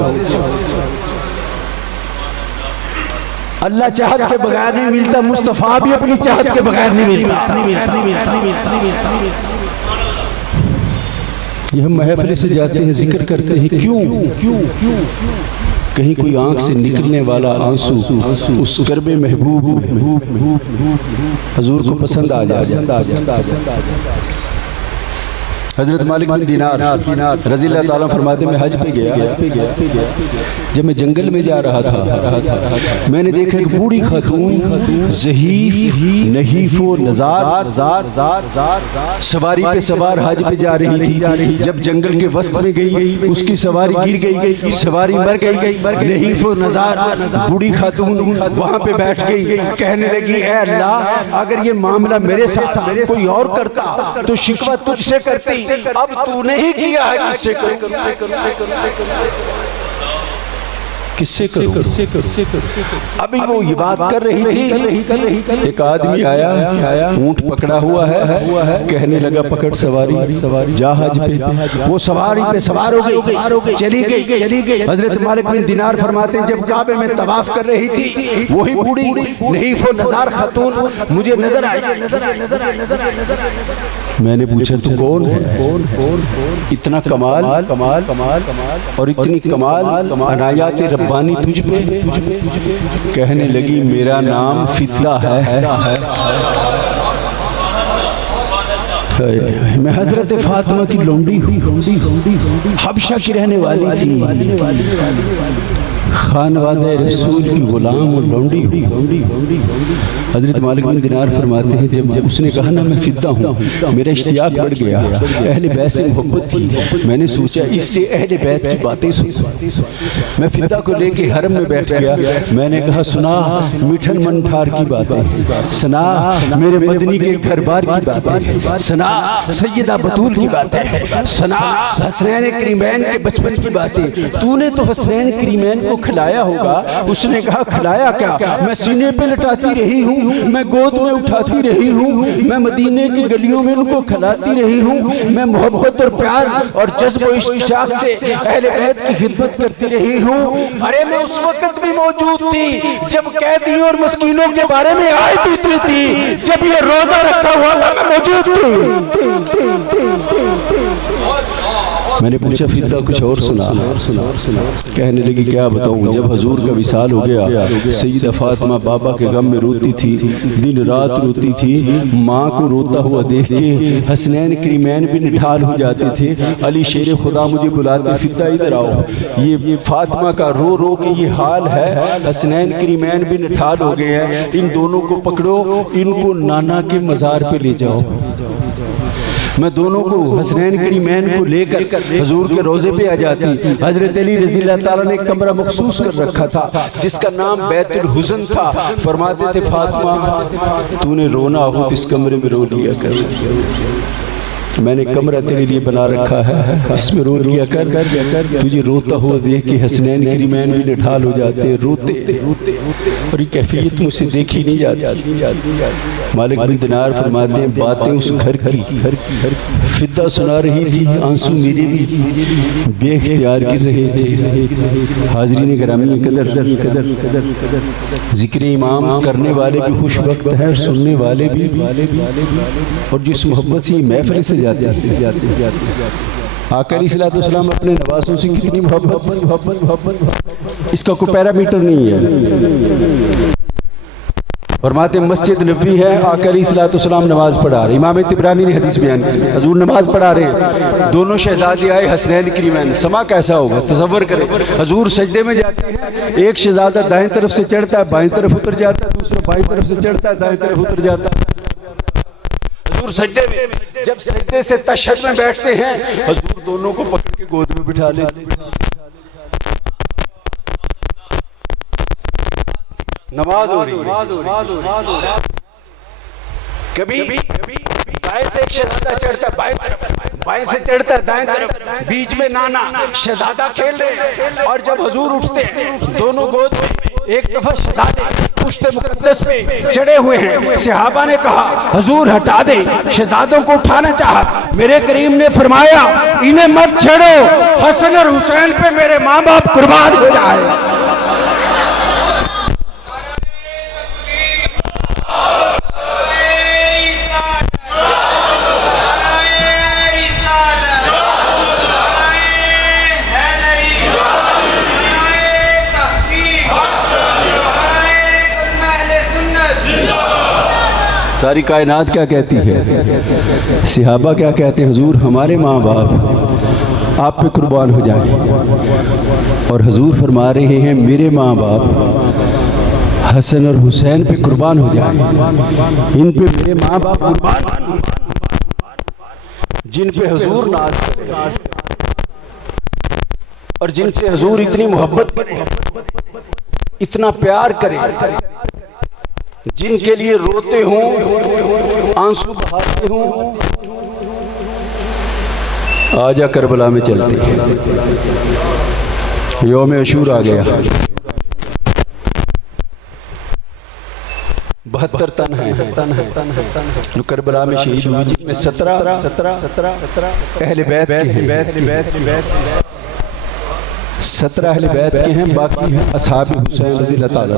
अल्लाह चाहत के बगैर नहीं मिलता, मुस्तफा भी अपनी चाहत के बगैर नहीं मिलता। ये हम महफिल से जाते हैं, जिक्र करते हैं, क्यों कहीं कोई आंख से निकलने वाला आंसू उस कर्बे महबूब हुजूर को पसंद आ जाए। हजरत मालिक बिन दीनार रज़ी अल्लाह ताला फरमाते, मैं हज पे गया। जब मैं जंगल में जा रहा था, मैंने देखा एक बूढ़ी खातून ज़हीफ नहीफो नज़ार सवारी पे सवार हज पे जा रही थी। जब जंगल के वस्त में गई, उसकी सवारी गिर गई, सवारी मर गई। नहीफो नज़ार बूढ़ी खातून वहाँ पे बैठ गई, कहने लगी, ऐ अल्लाह, अगर ये मामला मेरे साथ कोई और करता तो शिकवा तुझसे करती, अब तूने ही किया है, किससे करो। अभी वो ये बात कर रही थी, एक आदमी आया, ऊंट पकड़ा हुआ है, कहने लगा, पकड़ सवारी जा हज पे। वो सवारी पे सवार हो गई, चली गई। हजरत मालिक बिन दीनार फरमाते हैं, जब काबे में तवाफ कर रही थी, वही बूढ़ी नहीफो नज़ार खातून मुझे नजर आई। मैंने पूछा, तू कौन है? इतना कमाल और इतनी कमाल अनायात रब्बानी तुझ पे? कहने लगी, मेरा नाम फिदा है। मैं हजरत फातिमा की लोंडी हूँ, हबशा की रहने वाली थी, खानवादे रसूल की गुलाम और लौंडी। हजरत मालिक बिन दीनार फरमाते हैं, जब उसने कहा ना मैं फिदा हूँ, मेरा इश्तियाक बढ़ गया। अहले बैत से मोहब्बत थी, मैंने सोचा इससे अहले बैत की बातें सुन। मैं फिदा को लेके हरम में बैठ गया। मैंने कहा, सुना मिठन मन ठार की बातें, सुना मेरे मदनी के घर बार की बातें, सुना सैयदा बतूल की बातें, सुना हसनैन करीमैन के बचपन की बातें। तूने तो हसनैन करीमैन को खिलाया होगा। उसने कहा, खिलाया क्या? मैं सीने पे लटाती रही हूँ, मैं गोद में उठाती रही हूँ, मैं मदीने की गलियों में उनको खिलाती रही हूँ, मैं मोहब्बत और प्यार और जज्ब और इश्तियाक से अहले बैत की खिदमत करती रही हूँ। अरे मैं उस वक्त भी मौजूद थी जब कैदियों और मस्कीनों के बारे में आयत उतरी थी, जब ये रोजा रखा हुआ था, मैं मौजूद थी। मैंने पूछा, फिदा कुछ और सुना? कहने लगी, क्या बताऊं, जब हजूर का विसाल हो गया, सैयदा फातिमा बाबा के गम में रोती थी, दिन रात रोती थी। माँ को रोता हुआ देख के हसनैन करीमैन भी निठाल हो जाते थे। अली शेर खुदा मुझे बुलाते, फिदा इधर आओ, ये फातिमा का रो रो के ये हाल है, हसनैन करीमैन भी निठाल हो गए हैं, इन दोनों को पकड़ो, इनको नाना के मज़ार पे ले जाओ। मैं दोनों को हसनैन करीमैन को लेकर हुजूर के रोजे पे आ जाती। हजरत अली रज़ी अल्लाह ताला ने एक कमरा मखसूस कर रखा था जिसका नाम बैतुल हुज़न था। फरमाते थे, फातिमा तूने रोना हो तो इस कमरे में रो लिया कर, मैंने कमरा तेरे लिए बना रखा है, इसमें रो लिया कर। तुझे रोता हुआ देख के हसनैन करीमैन भी निठाल हो जाते, रोते और ये कैफियत मुझसे देखी नहीं जाती। मालिक बिन दीनार फरमाते हैं, बातें उस घर की फिदा सुना रही थी, आंसू मेरे भी बेख्तियार गिर रहे थे। हाज़रीन गिरामी कदर जिक्र इमाम करने वाले भी खुश वक्त हैं, सुनने वाले भी, और जिस मोहब्बत से महफिल से जाते आका अलैहिस्सलाम अपने नवासों से कितनी मोहब्बत, इसका कोई पैरामीटर नहीं है। फरमाते मस्जिद नबवी है, आका अलैहिस्सलाम नमाज पढ़ा रहे, इमाम तिबरानी ने हदीस बयान की, हुजूर नमाज पढ़ा रहे, दोनों शहजादे आए हसनैन करीमैन, समा कैसा होगा तसव्वुर करें। हुजूर सजदे में जाते हैं, एक शहजादा दाएं तरफ से चढ़ता है, बाएं तरफ उतर जाता है, दूसरा बाएं तरफ से चढ़ता है, दाएं तरफ उतर जाता है। हुजूर सजदे में, जब सजदे से तशहद में बैठते हैं, हुजूर दोनों को पकड़ के गोद में बिठा लेते, नमाज हो रही है। कभी दाएं से एक शहजादा चढ़ता बाएं तरफ, बाएं से चढ़ता दाएं तरफ, बीच में नाना शहजादा खेल रहे हैं। और जब हुजूर उठते हैं दोनों गोद में, एक दफा शहजादे पुश्ते मुकद्दस पे चढ़े हुए हैं। सहाबा ने कहा हुजूर हटा दे, शहजादों को उठाना चाहा। मेरे करीम ने फरमाया इन्हें मत छेड़ो, हसन और हुसैन पे मेरे माँ बाप कुर्बान हो जाए। सारी कायनात क्या कहती है, सहाबा क्या कहते हैं, हुजूर हमारे माँ बाप आप पे कुर्बान हो जाए। और हुजूर फरमा रहे हैं मेरे माँ बाप हसन और हुसैन पे कुर्बान हो जाए। इन पे मेरे माँ बाप कुर्बान, जिन पे हुजूर नाज और जिनसे हुजूर इतनी मोहब्बत करे, इतना प्यार करे, जिनके लिए रोते हों, आंसू बहाते हों। आजा करबला में चलते हैं, यौम अशूर आ गया। 72 तन है जो करबला में शहीद हुए, जिनमें 17 अहले बैत के हैं, 17 अहले बैत के हैं, बाकी हैं असहाब हुसैन रज़ी अल्लाह ताला।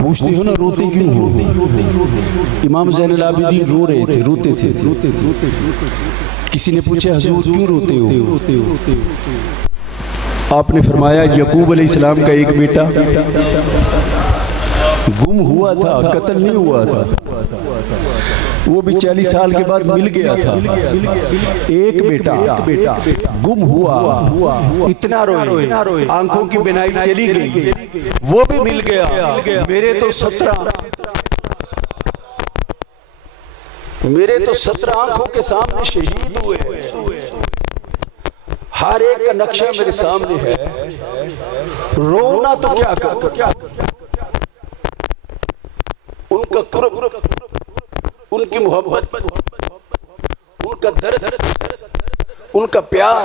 पूछती हो ना रोते क्यों हो? इमाम ज़ैनुल आबिदीन रो रहे थे, रोते थे। किसी ने पूछा हुजूर क्यों रोते हो? आपने फरमाया यकूब अलैहिस्सलाम का एक बेटा गुम हुआ था, कत्ल नहीं हुआ था, वो भी 40 साल के बाद मिल गया था। एक बेटा गुम हुआ, इतना रोए, आंखों की बिनाई चली गई, वो भी मिल गया। मेरे तो 17 आंखों के सामने शहीद हुए। हर एक का नक्शा मेरे सामने है, रोना तो क्या कर, उनका कुर्ब, उनकी मोहब्बत, उनका दर्द, उनका प्यार,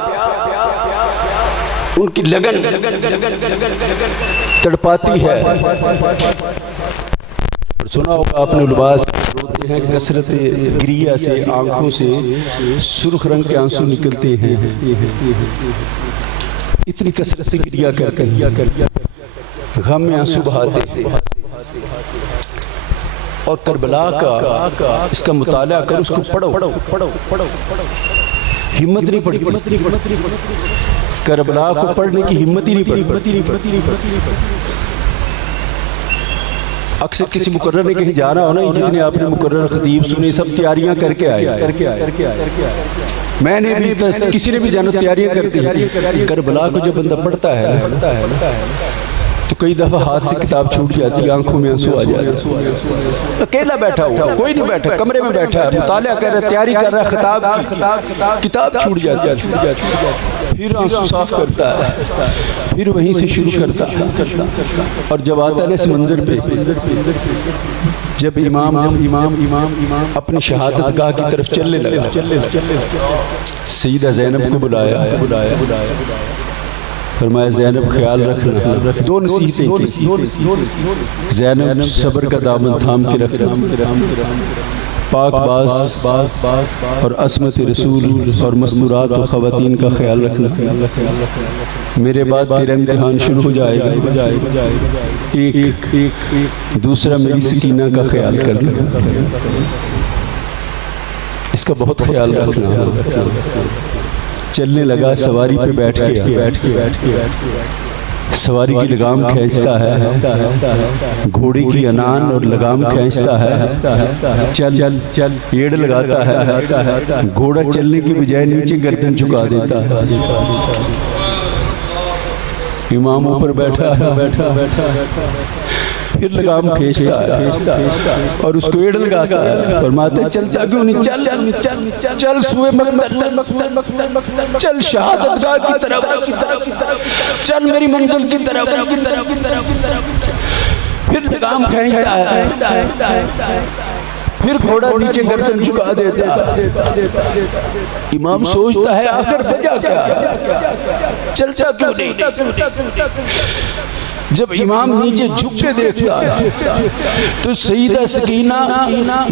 उनकी लगन तड़पाती है। सुना होगा आपने लिबास रोते हैं कसरत गिरिया से, आंखों से सुर्ख रंग के आंसू निकलते हैं। इतनी कसरत से गिरिया कर गम में आंसू बहाते थे। और करबला का इसका मुताला कर, उसको पढ़ो। हिम्मत नहीं पड़ी, करबला को पढ़ने की हिम्मत ही नहीं पड़ी। अक्सर किसी मुकर्रर ने कहीं जाना हो ना, जितने आपने मुकर्रर खतीब सुने सब तैयारियां करके आए। मैंने भी किसी ने भी जाना तैयारियां करती है। करबला को जब बंदा पढ़ता है तो कई दफा हाथ से किताब छूट जाती, आंखों में आंसू आ जाते। अकेला बैठा हुआ, कोई नहीं बैठा, कमरे में बैठा है, मुताला कर रहा है, तैयारी कर रहा है, किताब छूट जाती है। फिर आंसू साफ करता है, फिर वहीं से शुरू करता है। और जब आता है इस मंजर पे, जब इमाम अपनी शहादत गाह की तरफ चलने लगा, सईदा ज़ैनब को बुलाया, फरमाया ज़ैनब ख्याल रखना। 2 नसीहतें की। ज़ैनब सब्र का दामन थाम के रखना, पाक बास और असमत रसूल और मस्तूरात और ख़वातीन का ख्याल रखना। मेरे बाद तेरा इम्तिहान शुरू हो जाएगा। एक दूसरा मेरी सकीना का ख्याल करना, इसका बहुत ख्याल रखना। चलने लगा, सवारी पे बैठ के सवारी की लगाम खींचता है, घोड़े की अनान और लगाम खींचता है, चल पेड़ लगाता है, घोड़ा चलने की बजाय नीचे गर्दन झुका देता है। इमाम ऊपर बैठा फिर लगाम खींचता है और उसको एड़ लगाता है। फरमाते चल क्यों नहीं, चल सुए मकबर, चल शहादतगाह की तरफ, चल मेरी मंजिल की तरफ। फिर लगाम खींचता है, फिर घोड़ा नीचे गर्दन झुका देता है। इमाम सोचता है आखिर वजह क्या, चलता क्यों नहीं। जब इमाम नीचे झुक के देखता है तो सईदा सकीना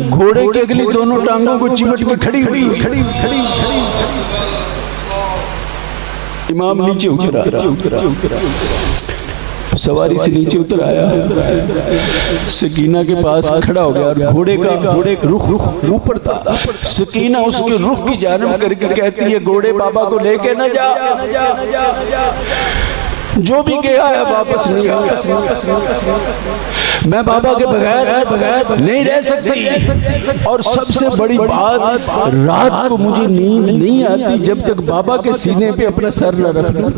घोड़े के अगली दोनों टांगों को चिमट के खड़ी हुई। इमाम नीचे उतरा, सवारी से नीचे उतर आया, सकीना के पास खड़ा हो गया और घोड़े का रुख ऊपर था। सकीना उसके रुख की जानिब करके कहती है घोड़े बाबा को लेके न जा, जो भी गया है वापस नहीं आया। मैं बाबा के बगैर नहीं रह सकती। और सबसे बड़ी बात, रात को मुझे नींद नहीं आती जब तक बाबा के सीने पे अपना सर न रख लूं।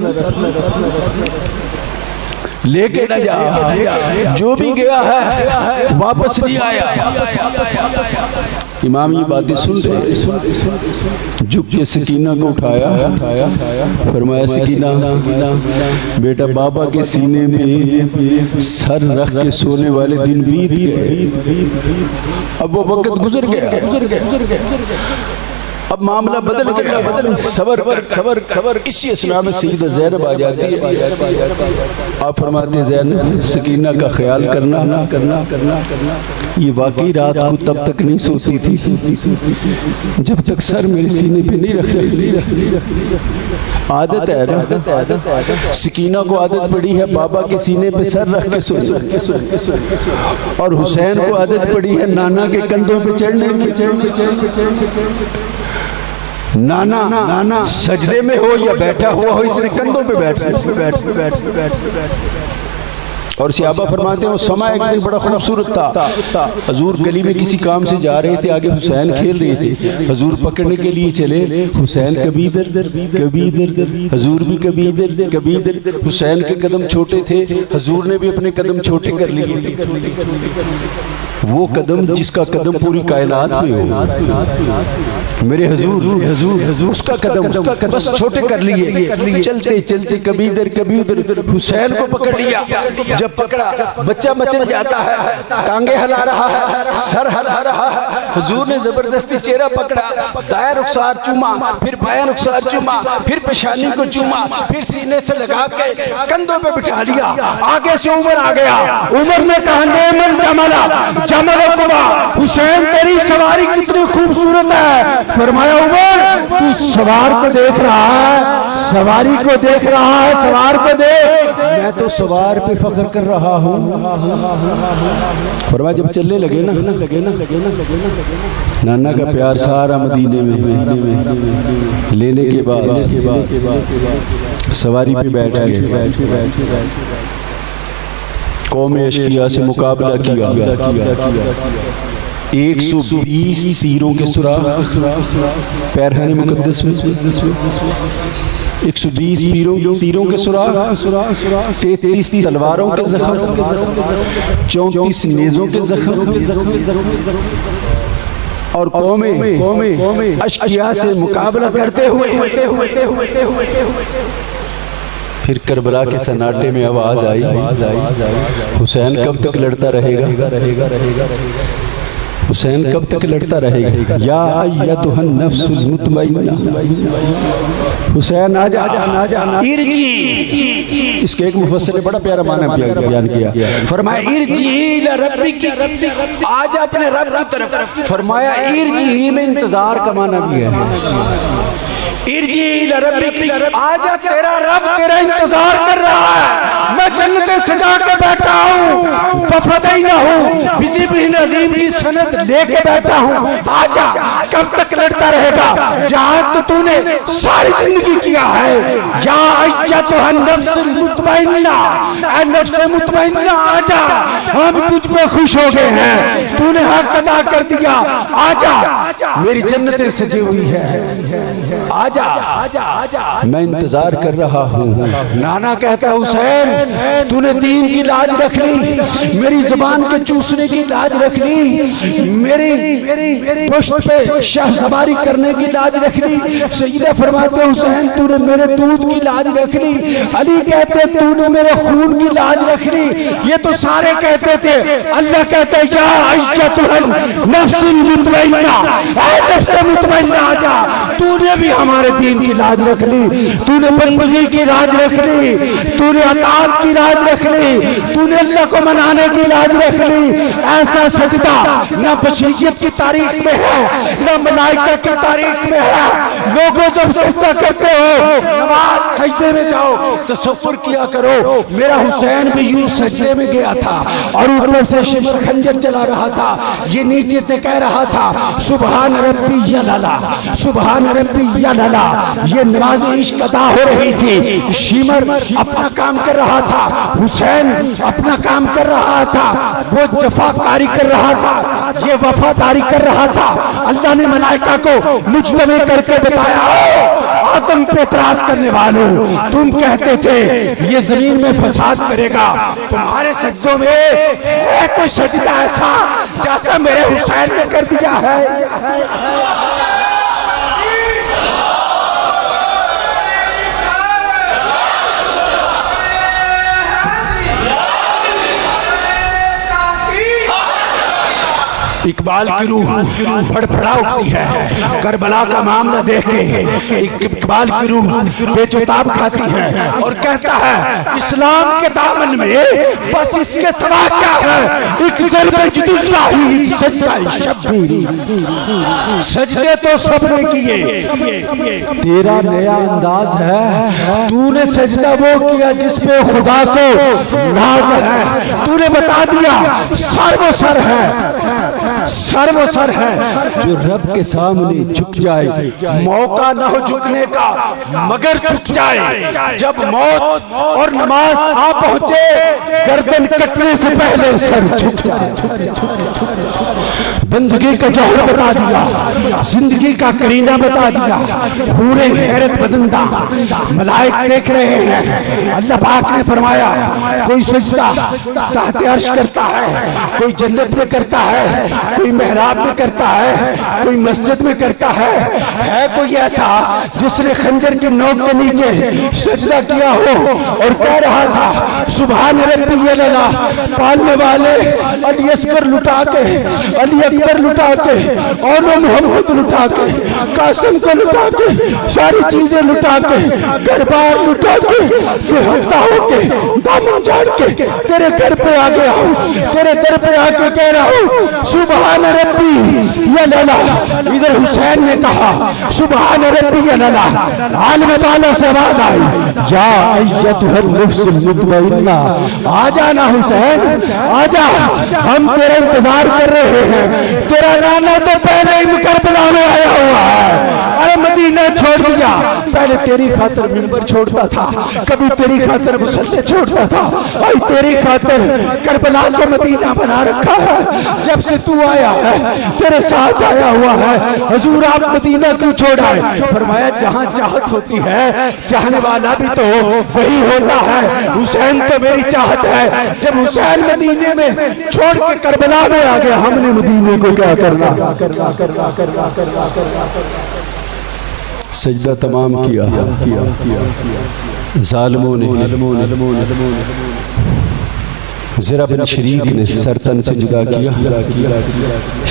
लेके न जा, जो भी गया है वापस नहीं आया। इमाम ये बातें सुन रहे, झुक के सकीना को उठाया, फरमाया सकीना बेटा बाबा के सीने में सर रख के सोने वाले दिन बीत गए, अब वो वक्त गुजर गया, अब मामला बदल गया, सबर। इसी असना में सईदा ज़ैनब आ जाती है। आप फरमाते ज़ैनब सकीना का ख्याल करना। ये वाकई रात को तब तक नहीं सोती थी जब तक सर मेरे सीने पे नहीं रख रही। आदत है ना, सकीना को आदत पड़ी है बाबा के सीने पे सर रख के सोने, और हुसैन को आदत पड़ी है नाना के कंधों पे चढ़ने। नाना सजदे में हो या बैठा हुआ हो, इसने कंधों पे बैठ। और सहाबा फरमाते हैं समा एक दिन बड़ा खूबसूरत था। हजूर गली में किसी काम से जा रहे थे, आगे हुसैन खेल रहे थे, हजूर पकड़ने के लिए चले, हुसैन कभी इधर, हजूर भी कभी इधर। हुसैन के कदम छोटे थे, हजूर ने भी अपने कदम छोटे कर लिए। वो कदम जिसका कदम पूरी कायनात में हो, मेरे हजूर उसका कदम बस छोटे कर लिए। चलते कभी इधर कभी उधर, हुसैन को पकड़ लिया। जब पकड़ा बच्चा मचल जाता है, टांगे हिला रहा है, सर हिला रहा है। हुजूर ने जबरदस्ती चेहरा पकड़ा, दाया रुखसार चूमा, फिर बाया रुखसार चूमा, फिर पेशानी को चूमा, फिर सीने से लगा के कंधों पे बिठा लिया। आगे से उमर आ गया। उमर ने कहा नेमल जमला हुसैन तेरी सवारी कितनी खूबसूरत है। फरमाया उमर तू सवार को देख रहा है, सवारी को देख रहा है, सवार को देख, मैं तो सवार पे फख्र कर रहा हूँ। फरमाया जब चलने लगे ना नाना का प्यार सारा मदीने में लेने के बाद सवारी पे बैठ गए। कौम अशकिया से मुकाबला किया, 120 तीरों के सुराख पैरहाने मुकद्दस में, 120 तीरों के सुराख, 33 तलवारों के जख्म, 34 नेज़ों के जख्म, और कौमें अशकिया से मुकाबला करते हुए फिर करबला के सन्नाटे में आवाज आई, हुसैन कब तक लड़ता रहेगा, हुसैन कब तक लड़ता रहेगा। या अय्यतुहन नफ्सुल मुतमइन्ना, हुसैन आजा इरजी। इसके एक मुफस्सिर ने बड़ा प्यारा माना बयान किया, फरमाया इरजी इला रब्बिकी, आजा अपने रब की तरफ। फरमाया इरजी में इंतजार का माना भी है, इरजी इला रब्बिकी, आजा तेरा रब तेरा इंतजार कर रहा है। मैं जन्नतें सजा के बैठा हूँ, फफदैनाहु बिज़िब्हिन अज़ीम की सनद लेके बैठा हूँ। आजा कब तक लड़ता रहेगा, जहाँ तो तूने सारी जिंदगी किया है। या अय्यतुहन नफ्सुल मुतमइन्ना, ऐ नफ्स मुतमइन्ना आजा, हम तुझ पे खुश हो गए हैं, तूने हक अदा कर दिया। आजा मेरी जन्नतें सजी हुई है, आजा मैं इंतजार कर रहा हूँ। नाना कहता हुसैन तूने दीन की लाज रख ली, मेरी जुबान के चूसने की लाज रख ली, मेरी पुष्ट पे शहसवारी करने की लाज रख ली। सईदा फरमाते हुसैन तूने मेरे दूध की लाज रख ली। अली कहते तूने मेरे खून की लाज रख ली। ये तो सारे कहते थे। अल्लाह कहते या अय्यतुहन नफ्सुल मुतमइन्ना, ऐ नफ्स मुतमइन्ना आजा, तूने भी हमारे दीन की लाज रख ली, तूने बंदगी की लाज रख ली, तूने अताअत की लाज रख ली, तूने अल्लाह को मनाने की लाज रख ली। ऐसा सजदा न बशरियत की तारीख में है, न मलाइका की तारीख में है। लोगों जब सजदा करते हो, नमाज सजदे में जाओ, तसव्वुर किया करो मेरा हुसैन भी यूं सजदे में गया था और ऊपर से शिमर खंजर चला रहा था। ये नीचे से कह रहा था सुभान रब्बी या लला, सुभान रब्बी या लला। ये नमाज इश्क अदा हो रही थी। शिमर अपना काम कर रहा था, हुसैन अपना काम कर रहा था। वो जफाकारी कर रहा था, ये वफादारी कर रहा था। अल्लाह ने मलाइका को मुजतमे करके बताया आदम पे एतराज करने वालों, तुम कहते थे ये जमीन में फसाद करेगा, तुम्हारे सजदों में है कोई सजदा ऐसा जैसा मेरे हुसैन ने कर दिया है। इकबाल की रूह फड़फड़ा उठती है करबला का मामला देख के। इकबाल की रूह बेचुताब खाती है और कहता है इस्लाम के दामन में बस इसके सवा क्या है, एक सजदे तो सबने किए, तेरा नया अंदाज है। तूने सजदा वो किया जिसपे खुदा को नाज है। तूने बता दिया सर्वसर है, सर्वसर है जो रब के सामने झुक जाए, मौका ना हो झुकने का मगर झुक जाए। जब मौत और नमाज आ पहुंचे, गर्दन कटने से पहले सर झुक जाए। बंदगी का जौहर बता दिया, जिंदगी का करीना बता दिया। पूरे हैरत बदंदा मलाइक देख रहे हैं। अल्लाह पाक ने फरमाया कोई सजदा तहत अर्श करता है, कोई जन्नत में करता है, कोई मेहराब में करता है, कोई मस्जिद में करता है कोई ऐसा जिसने खंजर की नोक के नीचे सजदा किया हो और कह रहा था सुभान रब्बी अला, पालने वाले अली अस्कर लुटा के, अली अकबर लुटा के, और मोहम्मद लुटा के, कासिम को लुटा के, सारी चीजें लुटा के, दरबार लुटा के, बेहत्ता होके दामन झाड़ के तेरे घर पे आ गया हूँ, तेरे घर पे आके कह रहा हूँ सुभान रब्बी या लला। इधर हुसैन ने कहा सुभान रब्बी या लला। आलिम बाला से आवाज आई या अय्यतुहन नफ्सुल मुतमइन्ना, आजा ना हुसैन आजा, हम तेरा इंतजार कर रहे हैं। तेरा नाना तो पहले ही करबला में आया हुआ है। अरे मदीना छोड़ दिया, पहले तेरी खातिर मिंबर छोड़ता था, कभी तेरी खातिर मुसल्ले छोड़ता था, भाई तेरी खातिर करबला को मदीना बना रखा है। जब से तू आया है, तेरे साथ आया हुआ है, हुजूर आप मदीना क्यों छोड़ा है? फरमाया जहां चाहत होती है चाहने वाला भी तो वही होता है। हुसैन तो मेरी चाहत है। जब हुसैन मदीने में छोड़ के करबला में आ गया, हमने मदीने को क्या करना। सजदा तमाम किया जालिमों ने। ज़रा बिन शरीक ने सरतन से जुदा किया,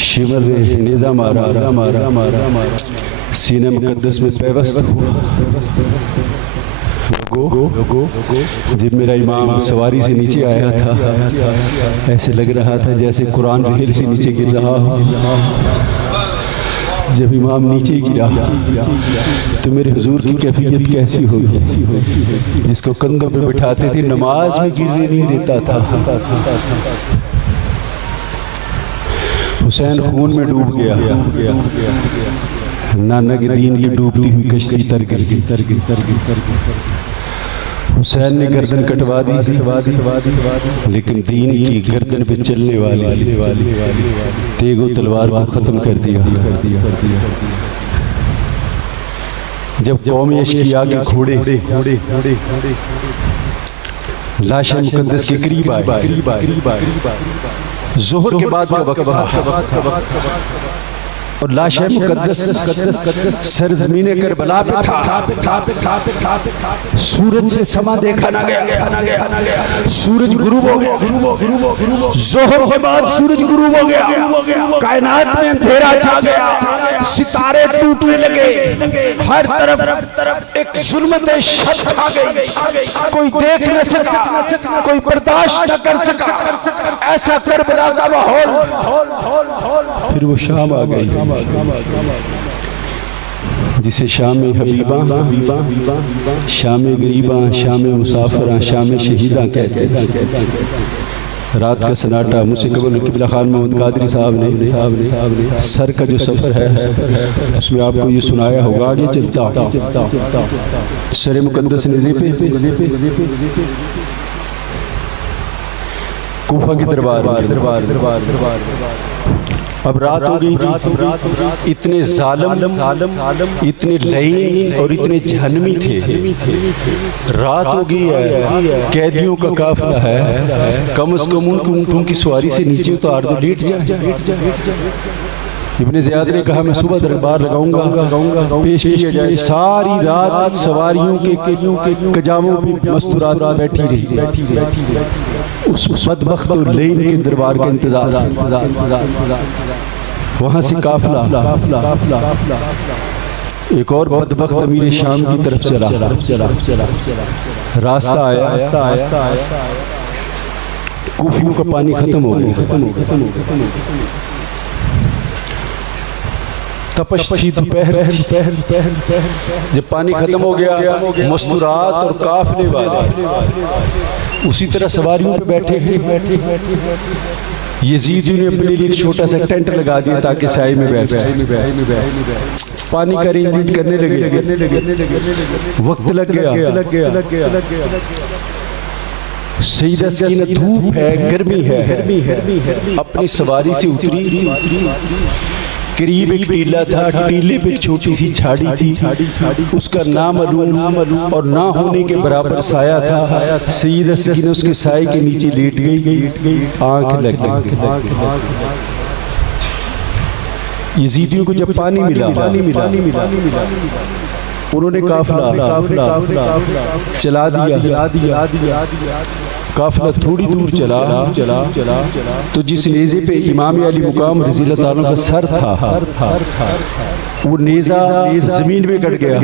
शिमर ने नेज़ा मारा, सीने मुकद्दस में पैवस्त जब मेरा इमाम सवारी से नीचे आया था, ऐसे लग रहा था जैसे कुरान रेल से नीचे गिर रहा हो। जब इमाम नीचे गिरा तो मेरे हुजूर की कैफियत कैसी होगी। जिसको कंधों पे बिठाते थे नमाज में गिरने नहीं देता था। हुसैन खून में डूब गया, नाना के दीन की डूबती हुई कश्ती तर गई। हुसैन ने गर्दन कटवा दी, लेकिन दीन की गर्दन पे चलने वाली तेगो तलवार को खत्म कर दिया। जब कौम अश्किया के घोड़े लाश मुकद्दस के करीब आए। जोहर के बाद का वक्त था और लाश मुकद्दस सरजमीन करबला पे था। सूरज से समा देखा ना गया, सूरज गुरूब हो गया। जोहर के बाद सूरज गुरूब हो गया, कायनात में अंधेरा छा गया, सितारे टूटने लगे, हर तरफ एक जुल्मत शब छा गई। कोई देख न सका, कोई बर्दाश्त न कर सका, ऐसा करबला का माहौल। फिर वो शाम आ गई जिसे शाम हबीबा, शाम गरीबा, शाम मुसाफिरा, शाम शहीदा कहते हैं। रात का सन्नाटा मुझसे कबल किबला खान मोहम्मद कादरी साहब ने सर का जो सफ़र है उसमें आपको ये सुनाया होगा। आगे चलता सर मुकद्दस निज़े पे कूफा के दरबार। अब रात हो गई थी, इतने जालिम, इतने लईन और इतने जहन्नमी थे। रात हो गई है, कैदियों का काफिला है, कम से कम उनके ऊँटों की सवारी से नीचे उतार दो, लेट जा। इब्ने ज़ियाद ने कहा मैं सुबह दरबार लगाऊंगा, पेश किया जाए। सारी रात सवारियों के कजामों पे मस्तूरात बैठी रही। उस बदबख्त और लेन के दरबार का इंतजार। वहाँ से काफिला एक और बदबख्त अमीर शाम की तरफ चला। रास्ता आया, कूफियों का पानी खत्म हो गया। तपश थी दोपहर, जब पानी खत्म हो गया, मस्तूरात और काफिले वाले उसी तरह सवारियों पे बैठे हैं। यजीदियों ने अपने लिए एक छोटा सा टेंट लगा दिया ताकि साए में बैठ जाए। पानी का अरेंजमेंट करने लगे, वक्त लग गया। सईदा सकीना धूप है, गर्मी है, अपनी सवारी से उतरी। करीब एक टीला था, टीले पे छोटी सी झाड़ी थी, उसका नामालूम और ना होने के बराबर साया था। सईदा सकीना उसके साए के नीचे लेट गई, आंख लग गई। यजीदियों को जब पानी मिला, उन्होंने काफिला चला दिया। काफिला थोड़ी दूर चला तो जिस नेज़े पे इमाम अली मुकाम रज़ियल्लाहु ताला का सर था, वो नेज़ा जमीन में कट गया।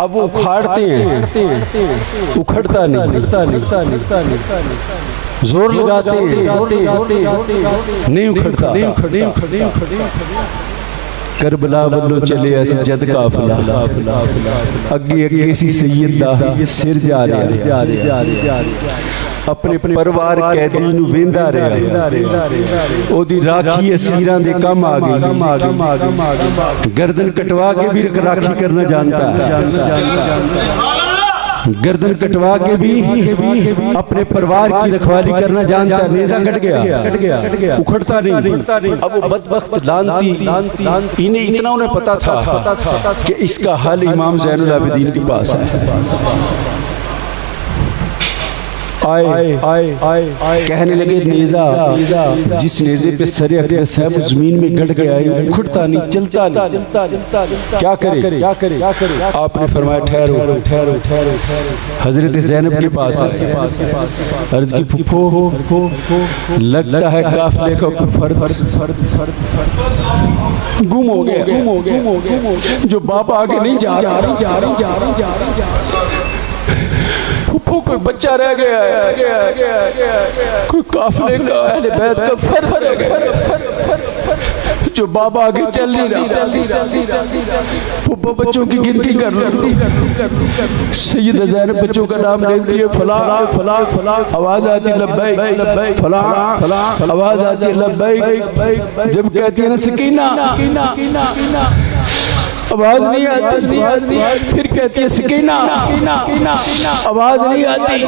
अब वो उखाड़ते हैं, उखड़ता नहीं, जोर लगाते नहीं उखड़ता। करबला वल्लो चले ऐसी जद काफिला, अगे अगे सी सैयद दा सिर जा रहा। अपने परिवार कैदी नूं वेंदा रहा, ओदी राखी असीरां दे कम आ गई। गर्दन कटवा के भी राखी करना जानता है, गर्दन कटवा के भी अपने परिवार की रखवाली करना जानता है। नेज़ा कट गया, उखड़ता नहीं। अब वो बदबख्त लानती, इन्हें इतना उन्हें पता था कि इसका हल इमाम ज़ैनुल आबिदीन के पास है। आए कहने लगे नेज़ा, जिस नेज़े पे सर अक़दस है वो ज़मीन में गड़ गया है, उखड़ता नहीं, चलता नहीं, क्या करे? आपने फरमाया ठहरो। हज़रत ज़ैनब के पास अर्ज़ की, फुफो लगता है काफ़िले का कोई फर्द गुम हो गया, जो बाप आगे नहीं जा रही। फुफो कोई बच्चा रह गया है, कोई काफिले का अहले बैत का फर्द रह गया, जो बाबा आगे चल नहीं रहा। फुफो बच्चों की गिनती कर लो, सैयद ज़ैनब बच्चों का नाम लेती है, फला आवाज आती लब्बैक, फला आवाज आती लब्बैक। जब कहती है ना सकीना, आवाज नहीं आती, फिर कहती है सकीना, आवाज नहीं आती,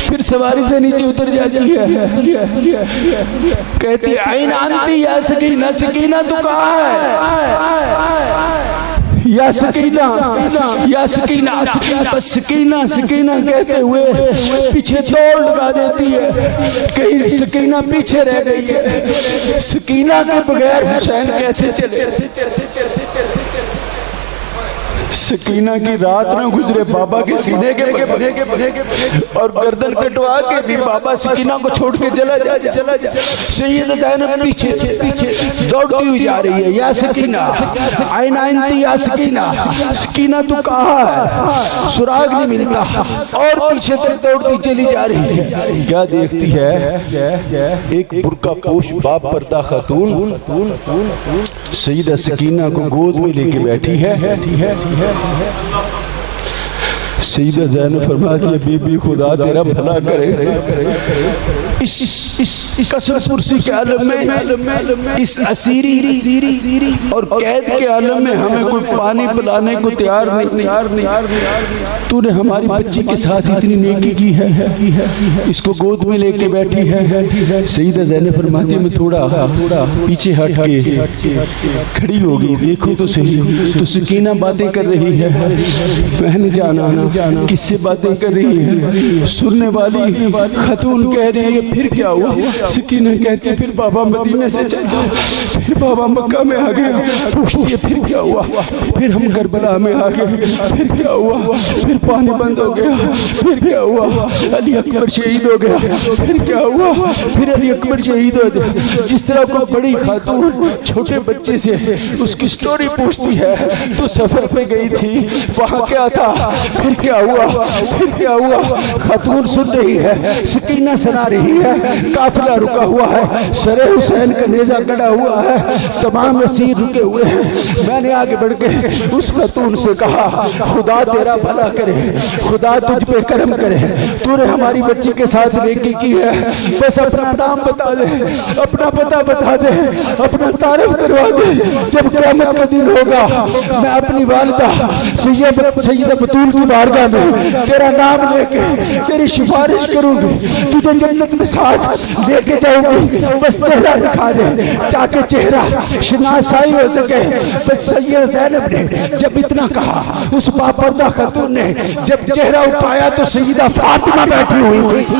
फिर सवारी से नीचे उतर जाती है, कहती है आइन आंती या सकीना, सकीना तू कहाँ है? या सकीना या सकीना, बस सकीना सकीना कहते हुए पीछे दौड़ लगा देती है। कहीं सकीना पीछे रह गई है। सकीना के बगैर हुसैन कैसे चले? सकीना की रात न गुजरे बाबा के सीने के और गर्दन कटवा के भी बाबा सकीना को छोड़ के चला जा। सैयदा ज़ैनब पीछे दौड़ती हुई जा रही है। या सकीना आइन आइन थी, या सकीना, सकीना तू कहाँ है? सुराग नहीं मिलता और पीछे तक दौड़ती चली जा रही है। क्या देखती है? एक बुर्का पोश बाप पर्दा खातून सैयदा सकीना को गोद में लेके बैठी है। सैयदा ज़ैनब फरमाती है, बीबी खुदा तेरा भला करे। इस कसम कुर्सी के आलम में, इस असीरी और कैद के आलम में हमें कोई पानी पिलाने को तैयार नहीं। तूने हमारी बच्ची के साथ इतनी नेकी की है, इसको गोद में लेके बैठी है। सैयदा ज़ैनब फरमाती है, मैं थोड़ा पीछे हट के खड़ी होगी, देखो तो सही, तो सकीना बातें कर रही है। मैंने जाना किससे बातें कर रही है? सुनने वाली खातून कह रही है, फिर क्या हुआ? सकीना कहती है, फिर बाबा मदीने से चले, फिर बाबा मक्का में आ गए। पूछती है, फिर क्या हुआ? फिर हम करबला में आ गए। फिर क्या हुआ? फिर पानी बंद हो गया। फिर क्या हुआ? अली अकबर शहीद हो गया। फिर क्या हुआ? फिर अली अकबर शहीद हो गए। जिस तरह को बड़ी खातून छोटे बच्चे से उसकी स्टोरी पूछती है, तो सफर पे गई थी, वहाँ क्या था? फिर क्या हुआ? फिर क्या हुआ? खातून सुन रही है, सकीना सुना रही है। काफिला रुका हुआ है, सरे हुसैन का नेजा गड़ा हुआ है, तमाम असीर रुके हुए हैं। मैंने आगे बढ़ के उस खातून से कहा, खुदा तेरा भला करे, खुदा तुझ पे करम करे। तूने हमारी बच्ची के साथ नेकी की है, बस अपना नाम बता दे, अपना पता बता दे, अपना तारीफ करवा दे। जब क़यामत का दिन होगा, मैं अपनी वालिदा सैयदा बतूल की बारगाह में तेरा नाम लेके तेरी सिफारिश करूंगी, तुझे जन्नत में साथ लेके जाऊंगी। बस चेहरा दिखा दे, ताकि चेहरा शनासाई हो सके। बस सैयदा ज़ैनब ने जब इतना कहा, उस बापर्दा खातून ने जब चेहरा उठाया तो सैयदा फातिमा बैठी हुई थी।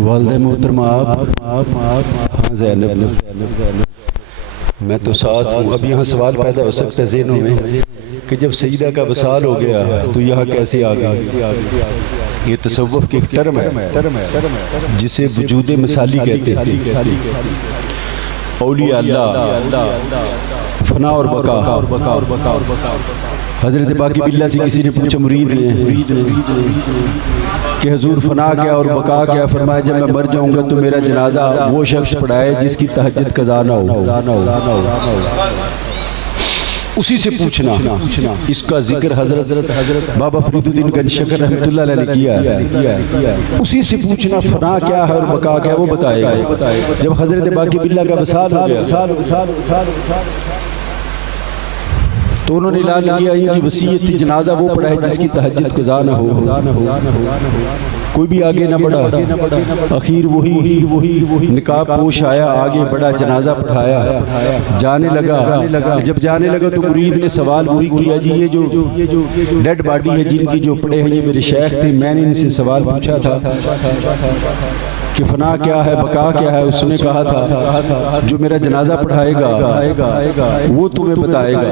वालिद मोहतरमा आप ज़ैनब, मैं तो साथ हूँ। अब यहाँ सवाल पैदा हो सकता है ज़हनों में कि जब सईदा का वसाल हो गया तो यहाँ कैसे आ गई? ये तसव्वुफ़ की एक टर्म है जिसे वजूद मिसाली कहते हैं। औलिया अल्लाह, फना और बका। हज़रत बाकी बिल्ला से किसी ने पूछा, मुरीद कि हुजूर फना क्या और बका क्या? फरमाया, जब मैं मर जाऊंगा तो मेरा जनाजा वो शख्स पढ़ाए जिसकी तहज्जुद कज़ा ना हो। उसी से पूछना। इसका जिक्र हजरत बाबा फरीदुद्दीन गंजशकर रहमतुल्लाह अलैह ने किया। उसी से पूछना फना क्या है और बका क्या, वो बताएगा। जब हजरत बाकी बिल्ला का वसाल हो गया तो उन्होंने ऐलान किया, इनकी वसीयत थी जनाजा वो पढ़ा है जिसकी तहज्जुद कज़ा न हो। कोई भी आगे ना बढ़ा, आखिर वही निकाब पोश आया, आगे बढ़ा, जनाजा पढ़ाया, जाने लगा। जब जाने लगा तो मुरीद ने सवाल वही किया, जी ये जो डेड बॉडी है जिनकी जो पड़े हैं, ये मेरे शेख थे, मैंने इनसे सवाल पूछा था कि फना क्या है, बका क्या है? उसने कहा था जो मेरा जनाजा पढ़ाएगा वो तुम्हें बताएगा।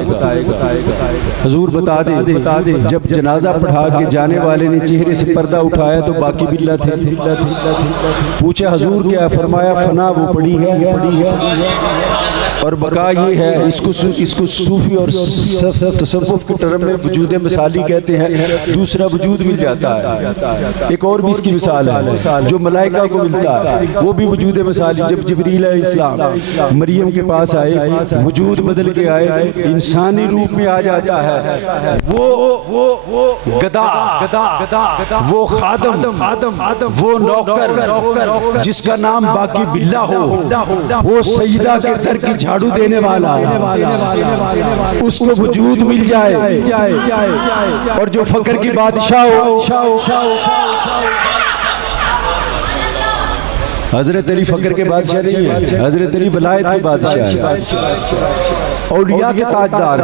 हुजूर बता दे। जब जनाजा पढ़ा के जाने वाले ने चेहरे से पर्दा उठाया तो बाकी बिल्ला थे। पूछा, हुजूर क्या? फरमाया, फना वो पड़ी है और बका ये है। इसको सूफी और तसव्वुफ़ के टर्म में वजूद मिसाली कहते हैं। दूसरा वजूद मिल जाता है। एक और भी इसकी मिसाल है जो मलाइका को मिलता है, वो भी वजूद मिसाली। जब जिब्रील अलैहिस्सलाम मरियम के पास आए, वजूद बदल के आए, इंसानी रूप में आ जाता है। वो गदा, वो खादम, वो नौकर जिसका नाम बाकी बिल्ला हो, वो सईदा के दर की झाड़ू देने वाला, उसको वजूद मिल जाए। और जो फकर की बादशाह हो, हजरत अली फकर के बादशाह नहीं है, हजरत अली वलायत के बादशाह है, औलिया के ताजदार,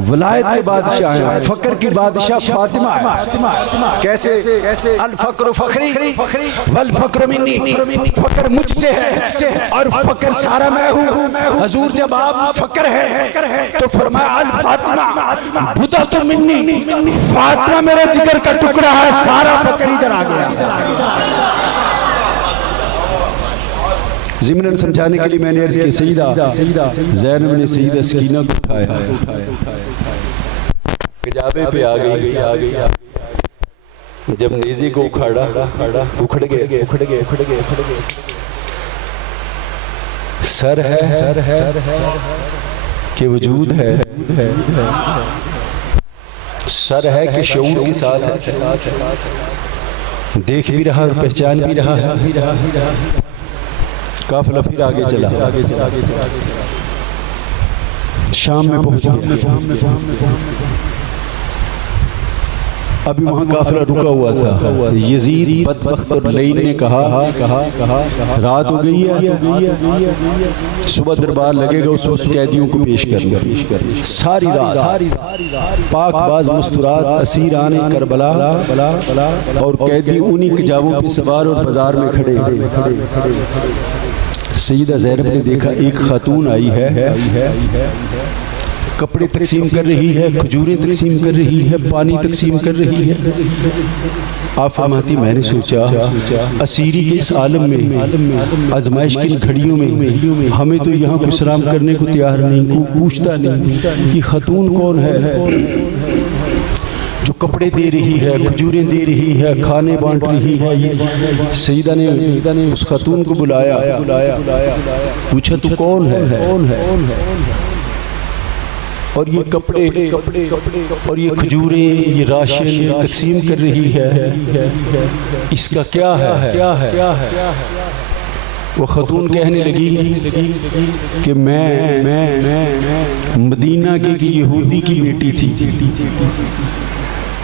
वलायत के बादशाह हैं। फकर की बादशाह फातिमा है। कैसे? अल फक्र फखरी वल फक्र मिन्नी, फकर मुझसे है और फकर सारा मैं हूँ। हुजूर जब आप फकर है तो फरमाया अल फातिमा बुदा तो मिन्नी, फातिमा मेरा जिगर का टुकड़ा है, सारा फकर इधर आ गया। ज़िमरन समझाने के लिए मैंने अर्ज़ की, सईदा ज़ैनब ने सईदा सकीना को उठाया, कजाबे पे आ गई। जब नेज़े को उखाड़ा, उखड़ गए। सर है कि वजूद है, सर है कि शऊर के साथ है, देख भी रहा और पहचान भी रहा है। काफिला फिर आगे चला, शाम में पहुंचा। अभी वहाँ काफिला रुका हुआ था। यजीद बदबख्त और लईन ने कहा रात हो गई है, सुबह दरबार लगेगा, उस वक्त कैदियों को पेश करना। सारी रात पाकबाज मुस्तुरात असीर आने करबला और कैदी उन्हीं कजावों पे सवार और बाजार में खड़े। सईदा ज़ैनब ने देखा एक खातून आई है, कपड़े तकसीम कर रही है, खजूरें तकसीम कर रही है, पानी तकसीम कर रही है। आप फरमाती, मैंने सोचा असीरी के इस आलम में, आजमाइश की घड़ियों में हमें तो यहाँ कुछ सलाम करने को तैयार नहीं, कोई पूछता नहीं कि खातून कौन है जो कपड़े दे रही है, खजूरें दे रही है, खाने बांट रही है। सईदा ने उस खातून को बुलाया, पूछा तू कौन है? और ये कपड़े और ये खजूरें, ये राशन तकसीम कर रही है, इसका क्या है? वो खातून कहने लगी कि मैं मदीना की यहूदी की बेटी थी,